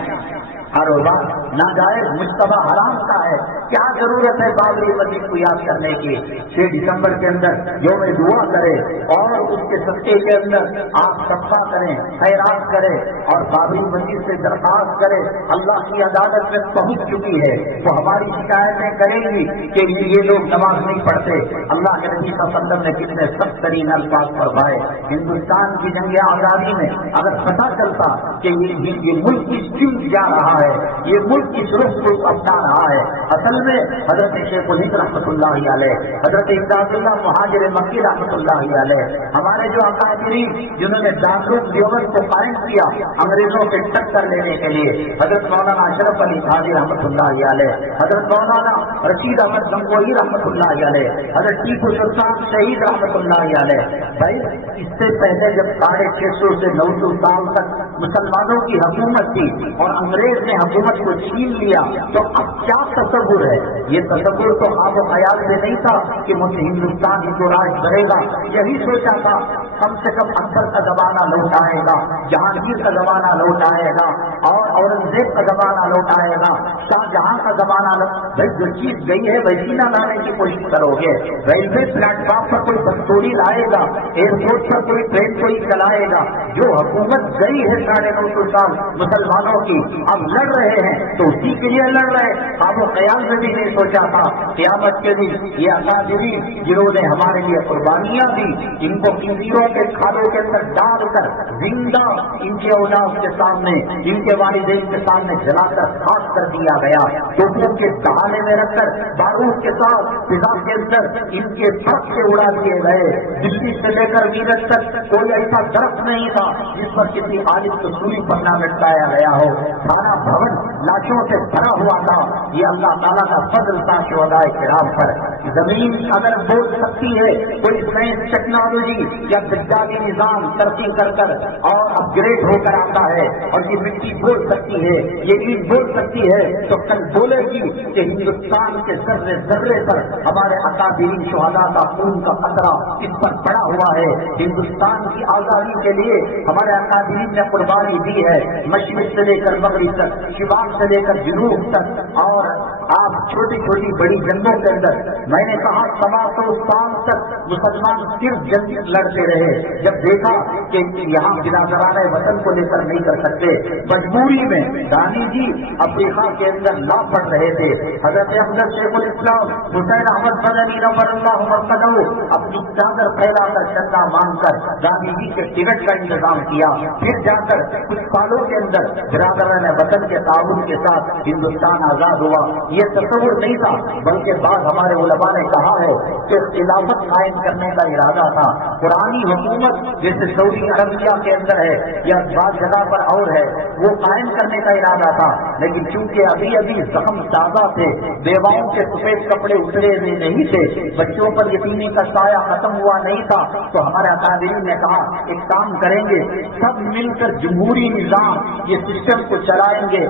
کاروبار ناجائز مشتبہ حرام کا ہے، کیا ضرورت ہے بابری مسجد کو یاد کرنے کی؟ 6 دسمبر کے اندر یوم دعا کرے اور اس کے صدقے کے اندر آپ صدقہ کریں، خیرات کریں اور بابری مسجد سے درخواست کریں. اللہ کی عدالت میں پہنچ چکی ہے، وہ ہماری شکایتیں کریں گی کہ یہ لوگ نماز نہیں پڑھتے. اللہ کے نبی صلی اللہ علیہ وسلم نے کتنے سخت ترین الفاظ فرمائے. ہندوستان کی جنگ آزادی میں اگر پتہ چلتا کہ یہ ملک کس چیز جا رہا ہے، یہ ملک کس رخ کو اپنا رہا ہے. اصل میں حضرت شیخ الہند رحمۃ اللہ علیہ، حضرت امداد اللہ مہاجر مکی رحمۃ اللہ علیہ، ہمارے جو اکابرین جنہوں نے دارالعلوم دیوبند کو قائم کیا انگریزوں کے ٹکر لینے کے لیے، حضرت مولانا اشرف علی تھانوی رحمۃ اللہ علیہ، حضرت مولانا رشید احمد گنگوئی رحمۃ اللہ علیہ، حضرت ٹیپو سلطان شہید رحمۃ اللہ علیہ. بھائی اس سے پہلے جب 650 سے 900 سال تک مسلمانوں کی حکومت تھی اور انگریز نے حکومت کو چھین لیا، تو اب کیا تصور ہے؟ یہ تصور تو خواب و خیال میں نہیں تھا کہ مجھے ہندوستان ہی تو راج بنے گا. یہی سوچا تھا کم سے کم اکبر کا زمانہ لوٹ آئے گا، جہانگیر کا زمانہ لوٹ آئے گا اور اورنگزیب کا زمانہ لوٹ آئے گا، شاہ جہاں کا زمانہ بھائی جو چیز گئی ہے ویسی نہ لانے کی کوشش کرو گے. ریلوے پلیٹ فارم پر کوئی بستوڑی لائے گا، ایئرپورٹ پر کوئی ٹرین کوئی چلائے گا. جو حکومت گئی ہے 950 سال مسلمانوں کی، اب لڑ رہے ہیں تو اسی کے لیے لڑ رہے. خواب و خیال میں بھی نہیں سوچا تھا قیامت کے دن یہ اکابرین جنہوں نے ہمارے لیے قربانیاں دی، ان کو کنجروں کے کھالوں کے اندر ڈال کر زندہ ان کے اولاد کے سامنے، ان کے والدین کے سامنے جلا کر خاک کر دیا گیا. توپوں کے دہانے میں رکھ کر بارود کے ساتھ فضا کے اندر ان کے سب سے اڑا دیے گئے. دلی سے لے کر میرٹھ تک کوئی ایسا درخت نہیں تھا جس پر کسی عالم کو سولی پر نہ لٹکایا گیا ہو. سارا بھون لاشوں سے بھرا ہوا تھا. یہ اللہ تعالیٰ کا فضل تھا شہداء کرام پر. زمین اگر بول سکتی ہے، کوئی سائنس ٹیکنالوجی یا بجالی نظام ترقی کر کر اور اپ گریڈ ہو کر آتا ہے اور یہ مٹی بول سکتی ہے، یہ عید بول سکتی ہے، تو کل بولے گی کہ ہندوستان کے ذرے ذرے پر ہمارے اکابرین شہداء کا خون کا قطرہ اس پر پڑا ہوا ہے. ہندوستان کی آزادی کے لیے ہمارے اکابرین نے قربانی دی ہے، مشرق سے لے کر مغرب تک، شمال سے لے کر جنوب تک. اور آپ چھوٹی چھوٹی بڑی جنگوں کے اندر میں نے کہا 700 سال تک مسلمان صرف جنگ لڑتے رہے. جب دیکھا کہ یہاں برادران وطن کو لے کر نہیں کر سکتے، مجبوری میں گاندھی جی افریقہ کے اندر لا پڑ رہے تھے. حضرت افضل شیخ الاسلام حسین احمد مدنی نور اللہ مرتضی اپنی چادر پھیلا کر چندہ مانگ کر گاندھی جی کے ٹکٹ کا انتظام کیا. پھر جا کر کچھ سالوں کے اندر برادران وطن کے تعاون کے ساتھ ہندوستان آزاد ہوا. یہ تصور نہیں تھا، بلکہ بعض ہمارے علماء نے کہا ہے کہ خلافت قائم کرنے کا ارادہ تھا. قرآنی حکومت جیسے سعودی عربیہ کے اندر ہے یا بعض جگہ پر اور ہے، وہ قائم کرنے کا ارادہ تھا. لیکن چونکہ ابھی ابھی زخم تازہ تھے، بیواؤں کے سفید کپڑے اترے ہوئے نہیں تھے، بچوں پر یتیمی کا سایہ ختم ہوا نہیں تھا، تو ہمارے اکابرین نے کہا ایک کام کریں گے، سب مل کر جمہوری نظام یہ سسٹم کو چلائیں گے.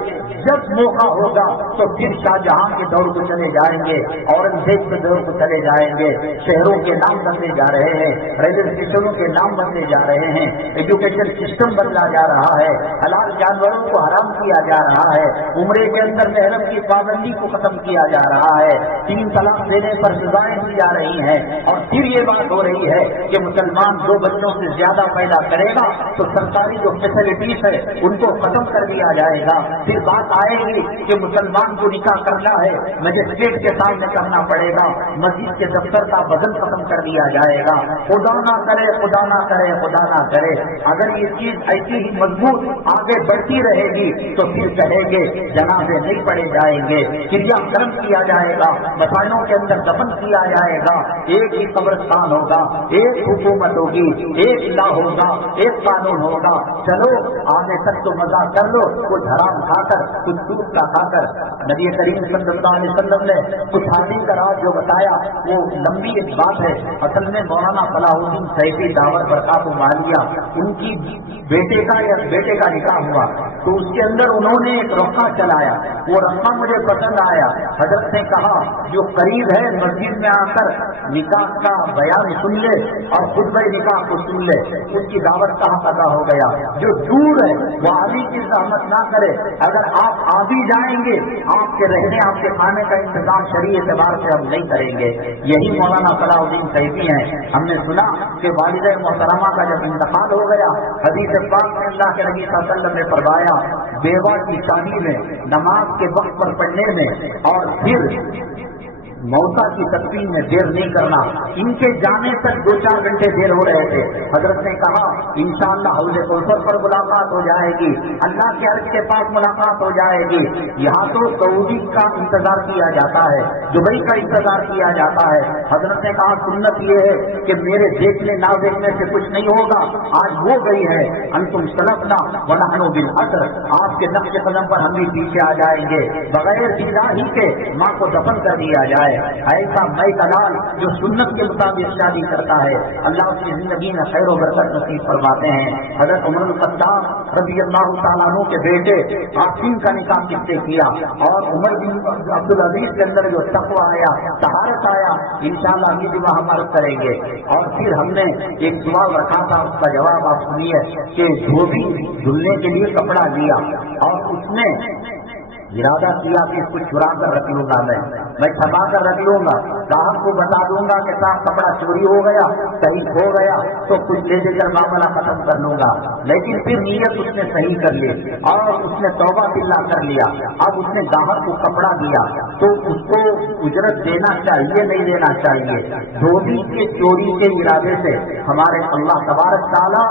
جب موقع ہوگا تو پھر شاہ جہاں کے دور کو چلے جائیں گے، اورنگزیب کے دور کو چلے جائیں گے. شہروں کے نام بدلے جا رہے ہیں، ریلوے اسٹیشنوں کے نام بدلے جا رہے ہیں، ایجوکیشن سسٹم بدلا جا رہا ہے، حلال جانوروں کو حرام کیا جا رہا ہے، عمرے کے اندر محرم کی پابندی کو ختم کیا جا رہا ہے، 3 طلاق دینے پر سزائیں دی جا رہی ہیں. اور پھر یہ بات ہو رہی ہے کہ مسلمان 2 بچوں سے زیادہ پیدا کرے گا تو سرکاری جو فیسلٹیز ہے ان کو ختم کر دیا جائے گا. پھر بات آئے گی کہ مسلمان کو نکاح کرنا ہے مجسٹریٹ کے سامنے کرنا پڑے گا، مسجد کے دفتر کا وزن ختم کر دیا جائے گا. خدا نہ کرے، خدا نہ کرے، خدا نہ کرے اگر یہ چیز ایسی ہی مضبوط آگے بڑھتی رہے گی تو پھر کہے گے جنازے نہیں پڑے جائیں گے، کریا کرم کیا جائے گا، مسائلوں کے اندر دفن کیا جائے گا، ایک ہی قبرستان ہوگا، ایک حکومت ہوگی، ایک لا ہوگا، ایک قانون ہوگا. چلو آگے تک تو مزہ کر لو، کچھ حرام کھا کر، کچھ دودھ کا کھا کر. نبی کریم صلی اللہ علیہ وسلم نے کچھ حامی کا راز جو بتایا وہ لمبی ایک بات ہے. اصل میں مولانا صلاح الدین سیفی دعوت برکات مالیہ ان کی بیٹے کا نکاح ہوا تو اس کے اندر انہوں نے ایک رقعہ چلایا. وہ رقعہ مجھے پسند آیا. حضرت نے کہا جو قریب ہے مسجد میں آ کر نکاح کا بیان سن لے اور خطبہ نکاح کو سن لے. اس کی دعوت کہاں پیدا ہو گیا. جو دور ہے وہ آدھی کی زحمت نہ کرے. اگر آپ آ بھی جائیں گے آپ کے رہنے آپ کے کھانے کا انتظام شرعی اعتبار سے ہم نہیں کریں گے. یہی مولانا صلاح الدین سیفی ہیں. ہم نے سنا کہ والدہ محترمہ کا جب انتقال ہو گیا حدیث پاک میں اللہ کے نبی صلی اللہ علیہ وسلم نے فرمایا بیوہ کی شادی میں نماز کے وقت پر پڑھنے میں اور پھر موتا کی تقسیم میں دیر نہیں کرنا. ان کے جانے تک 2-4 گھنٹے دیر ہو رہے تھے. حضرت نے کہا انشاءاللہ حوض کوثر پر ملاقات ہو جائے گی, اللہ کے عرش کے پاس ملاقات ہو جائے گی. یہاں تو سعودی کا انتظار کیا جاتا ہے, دبئی کا انتظار کیا جاتا ہے. حضرت نے کہا سنت یہ ہے کہ میرے دیکھنے نہ دیکھنے سے کچھ نہیں ہوگا. آج وہ گئی ہے انتم سلفنا ونحن بالعصر, آپ کے نقش قدم پر ہم بھی پیچھے آ جائیں گے. بغیر دیدہ ہی کے ماں کو دفن کر دیا جائے. ایسا مئی دلال جو سنت کے مطابق شادی کرتا ہے اللہ اس کی زندگی میں خیر و برکت نصیب فرماتے ہیں. حضرت عمر بن خطاب رضی اللہ تعالیٰ عنہ کے بیٹے عاصم کا نکاح کس سے کیا اور عمر بن عبدالعزیز کے اندر جو تقویٰ آیا طہارت آیا انشاءاللہ اگلی جمعہ ہم عرض کریں گے. اور پھر ہم نے ایک سوال رکھا تھا اس کا جواب آپ سنیے کہ دھوبی دھلنے کے لیے کپڑا لیا اور اس نے ارادہ کیا کہ اس کو چرا کر رکھ لوں گا, میں چھپا کر رکھ لوں گا, صاحب کو بتا دوں گا کہ صاحب کپڑا چوری ہو گیا کہیں کھو گیا تو کچھ لے کر معاملہ ختم کر لوں گا. لیکن پھر نیت اس نے صحیح کر لی اور اس نے توبہ باللہ کر لیا. اب اس نے گاہک کو کپڑا دیا تو اس کو اجرت دینا چاہیے نہیں دینا چاہیے. دھوبی کے چوری کے ارادے سے ہمارے اللہ تبارک تعالیٰ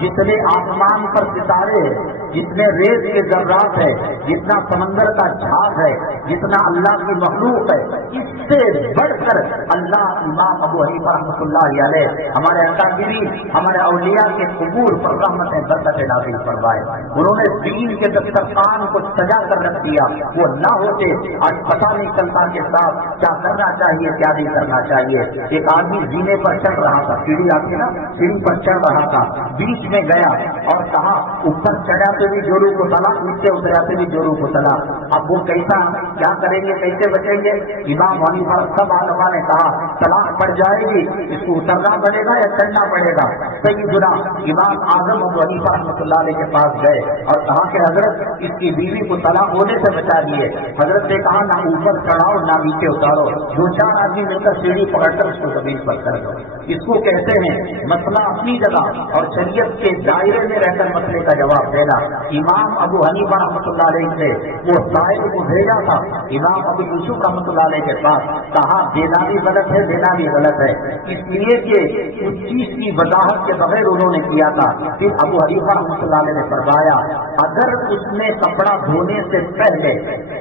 جتنے آسمان پر ستارے ہیں, جتنے ریت کے ذرات ہے, جتنا سمندر کا جھاگ ہے, جتنا اللہ کی مخلوق ہے, اس سے بڑھ کر اللہ امام ابو حنیفہ رحمۃ اللہ علیہ ہمارے اکابرین ہمارے اولیاء کے قبور پر رحمت برکت نازل فرمائے. انہوں نے دین کے دسترخوان کو سجا کر رکھ دیا. وہ نہ ہوتے آج پتہ نہیں چلتا کہ صاحب کیا کرنا چاہیے کیا نہیں کرنا چاہیے. ایک آدمی زینے پر چڑھ رہا تھا, سیڑھی آتی نا, سیڑھی پر چڑھ رہا تھا, بیچ میں گیا اور کہا اوپر چڑھاتے بھی جورو کو تلا, نیچے اتراتے بھی جورو کو تلا. اب وہ کیسا کیا کریں گے کیسے بچیں گے. امام حنیفہ سب علماء نے کہا طلاق پڑ جائے گی, اس کو اترنا پڑے گا یا چڑھنا پڑے گا. سیدنا امام اعظم ابو حنیفہ رحمۃ اللہ علیہ کے پاس گئے اور کہا کہ حضرت اس کی بیوی کو طلاق ہونے سے بچا دیے. حضرت نے کہا نہ اوپر چڑھاؤ نہ نیچے اتارو, 2-4 آدمی مل کر سیڑھی پکڑ کر اس کو زمین پر کر دو. اس کو کہتے ہیں مسئلہ اپنی جگہ اور شریعت کے دائرے میں رہ کر مسئلے کا جواب دینا. امام ابو حنیفہ رحمۃ اللہ علیہ سے وہ صاحب کو بھیجا تھا امام ابو یوسف رحمۃ اللہ علیہ کے پاس, کہا دینا بھی غلط ہے دینا بھی غلط ہے, اس لیے کہ اس چیز کی وضاحت کے بغیر انہوں نے کیا تھا. پھر ابو حنیفہ رحمۃ اللہ علیہ نے فرمایا اگر اس نے کپڑا دھونے سے پہلے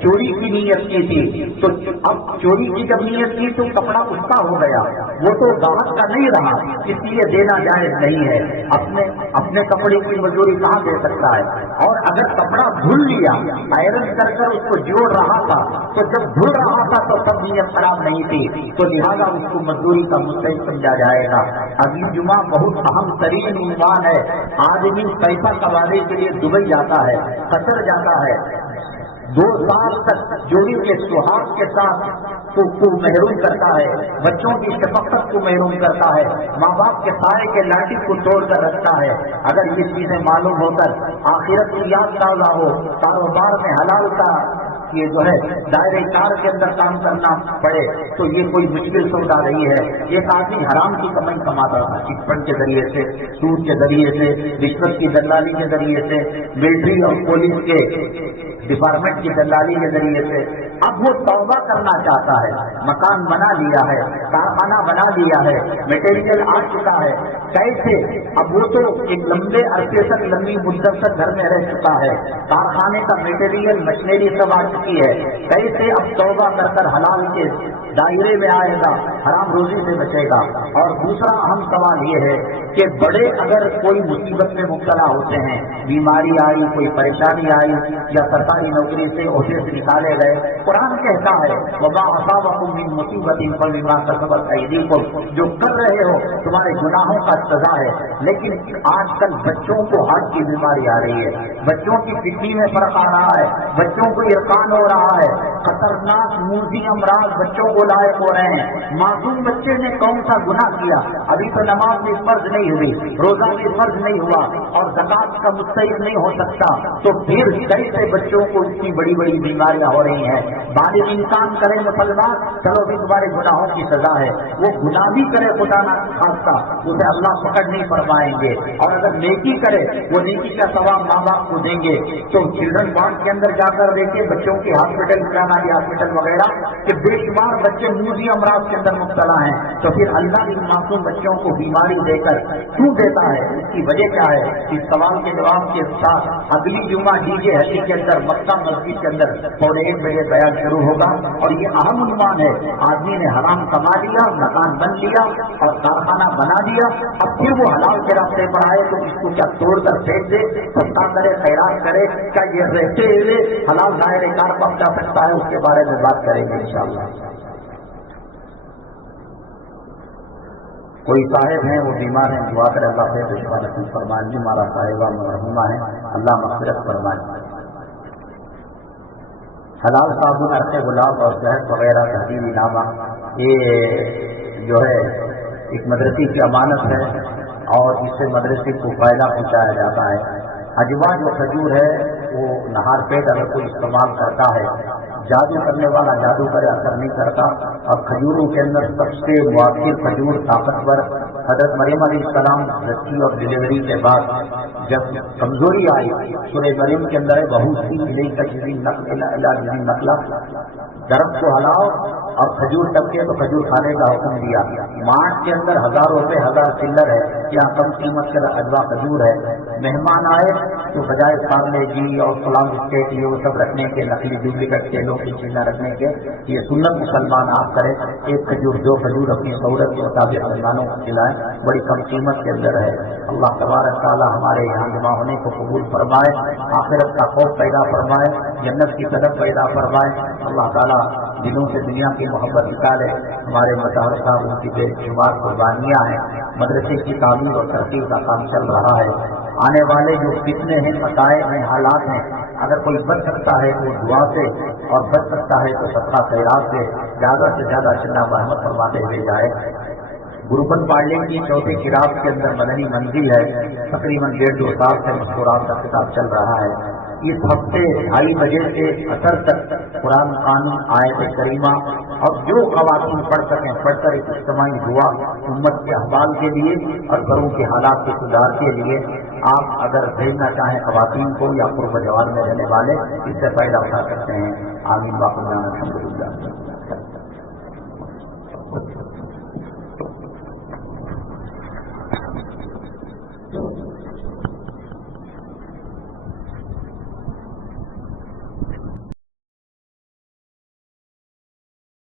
چوری کی نیت کی تھی تو اب چوری کی جب نیت کی تو کپڑا اس کا ہو گیا, وہ تو گاہک کا نہیں رہا, اس لیے دینا جائز نہیں ہے. اپنے کپڑے کی مزدوری کہاں دے سکتا ہے. اور اگر کپڑا دھل لیا آئرن کر کر اس کو جوڑ رہا تھا تو جب دھل رہا تھا تو سب نیت خراب نہیں تھی تو لہٰذا اس کو مزدوری کا مستحق سمجھا جائے گا. اگلی جمعہ بہت اہم ترین عنوان ہے. آدمی پیسہ کمانے کے لیے دبئی جاتا ہے, قطر جاتا ہے, 2 سال تک جوڑی کے سہاگ کے ساتھ کو محروم کرتا ہے, بچوں کی شفقت کو محروم کرتا ہے, ماں باپ کے سائے کے لاٹھی کو توڑ کر رکھتا ہے. اگر یہ چیزیں معلوم ہو کر آخرت کی یاد تازہ ہو, کاروبار میں حلال کا یہ جو ہے دائرے کار کے اندر کام کرنا پڑے تو یہ کوئی مشکل سودا نہیں ہے. ایک آدمی حرام کی کمائی کماتا تھا, چٹ فنڈ کے ذریعے سے, سود کے ذریعے سے, رشوت کی دلالی کے ذریعے سے, ملٹری اور پولیس کے ڈپارٹمنٹ کی دلالی کے ذریعے سے. اب وہ توبہ کرنا چاہتا ہے, مکان بنا لیا ہے, کارخانہ بنا لیا ہے, میٹیریل آ چکا ہے, کیسے اب وہ تو ایک لمبے عرصے تک لمبی مدت تک گھر میں رہ چکا ہے, کارخانے کا میٹیریل مشینری سب آ چکی ہے, کیسے اب توبہ کر کر حلال کے دائرے میں آئے گا، حرام روزی سے بچے گا۔ اور دوسرا اہم سوال یہ ہے کہ بڑے اگر کوئی مصیبت میں مبتلا ہوتے ہیں، بیماری آئی، کوئی پریشانی آئی، یا سرکاری نوکری سے عہدے سے نکالے گئے، قرآن کہتا ہے وما اصابکم من مصیبت فبما کسبت ایدیکم، جو کر رہے ہو تمہارے گناہوں کا سزا ہے۔ لیکن آج کل بچوں کو ہارٹ کی بیماری آ رہی ہے، بچوں کی کڈنی میں فرق آ رہا ہے، بچوں کو ارقان ہو رہا ہے، خطرناک موذی امراض بچوں کو لائق ہو رہے ہیں۔ معصوم بچے نے کون سا گناہ کیا؟ ابھی تو نماز بھی فرض نہیں ہوئی، روزہ بھی فرض نہیں ہوا، اور زکات کا مستحق نہیں ہو سکتا، تو پھر کیسے بچوں کو اتنی بڑی بڑی بیماریاں ہو رہی ہیں؟ بالغ انسان کرے مسلمان، چلو بھی تمہارے گناہوں کی سزا ہے، وہ گناہ بھی کرے خدا نہ خاصہ اسے اللہ پکڑ نہیں فرمائیں گے، اور اگر نیکی کرے وہ نیکی کا ثواب ماں باپ کو دیں گے۔ تو چلڈرن وارڈ کے اندر جا کر دیکھیں بچوں کی ہاسپٹل پرائمری ہاسپٹل وغیرہ کہ بے شمار بچے موذی امراض کے اندر مبتلا ہیں، تو پھر اللہ ان معصوم بچوں کو بیماری دے کر کیوں دیتا ہے؟ اس کی وجہ کیا ہے؟ اس سوال کے جواب کے ساتھ اگلی جمعہ DJ ہٹی کے اندر مکہ مسجد کے اندر 1:15 بجے بیان شروع ہوگا، اور یہ اہم عنوان ہے آدمی نے حرام کما لیا، مکان بن لیا اور کارخانہ بنا دیا، اب پھر وہ حلال کے راستے پر آئے تو اس کو کیا توڑ کر پھینک دے، صدقہ کرے، خیرات کرے؟ کیا یہ رہتے ہوئے حلال دائرے کار پر جا سکتا ہے؟ اس کے بارے میں بات کریں گے انشاءاللہ۔ کوئی صاحب ہیں وہ بیمار ہیں، دعا کرے اللہ خیر شفا نصیب فرمائے، جی ہمارا صاحبہ مرحومہ ہے، اللہ مغفرت فرمائے۔ حلال صابن، عرق گلاب اور شہد وغیرہ تحریری نامہ، یہ جو ہے ایک مدرسے کی امانت ہے اور اس سے مدرسے کو فائدہ پہنچایا جاتا ہے۔ اجوا جو کھجور ہے وہ نہار پیٹ اگر کوئی استعمال کرتا ہے، جادو کرنے والا جادو کرے اثر نہیں کرتا، اور کھجوروں کے اندر سب سے مؤثر کھجور طاقتور حضرت مریم علیہ السلام بچی اور ڈلیوری کے بعد جب کمزوری آئی، سورہ مریم کے اندر بہت سی ملی تجوی نقلا، درخت کو ہلاؤ اور کھجور ٹپکے تو کھجور کھانے کا حکم دیا۔ مارٹ کے اندر 1000 روپے 1000 چلر ہے، یہاں کم قیمت کے اجوا کھجور ہے۔ مہمان آئے تو بجائے پارلے جی اور سلام اسٹیٹ یہ وہ سب رکھنے کے، نقلی ڈپلیکیٹ کیلوں کی چیزیں رکھنے کے، یہ سنت مسلمان آپ کریں، ایک کھجور 2 کھجور اپنی سہولت کے مطابق مہمانوں کو کھلائیں، بڑی کم قیمت کے اندر ہے۔ اللہ تبارک تعالیٰ ہمارے یہاں جمع ہونے کو قبول فرمائے، آخرت کا خوف پیدا فرمائے، جنت کی طلب پیدا فرمائے۔ اللہ تعالیٰ دلوں سے دنیا کی محبت نکالے۔ ہمارے مطالعہ صاحب ان کی بے شمار قربانیاں ہیں، مدرسے کی تعمیر اور ترقی کا کام چل رہا ہے۔ آنے والے جو فتنے ہیں، مسائل ہیں، حالات ہیں، اگر کوئی بچ سکتا ہے تو دعا سے، اور بچ سکتا ہے تو صدقہ خیرات سے زیادہ اللہ رحمت فرماتے ہوئے جائے۔ گروپن پارلنگ کی چوتھی کتاب کے اندر مدنی منزل ہے، تقریباً 1.5-2 سال سے مذکورات کا کتاب چل رہا ہے۔ اس ہفتے 2:30 بجے سے اثر تک قرآن قانون، آیت کریمہ اور جو خواتین پڑھ سکیں پڑھ کر ایک اجتماعی دعا امت کے احوال کے لیے اور گھروں کے حالات کے سدھار کے لیے آپ اگر بھیجنا چاہیں خواتین کو یا قرب جوار میں رہنے والے، اس سے فائدہ اٹھا سکتے ہیں۔ آمین۔ باقی الحمدللہ۔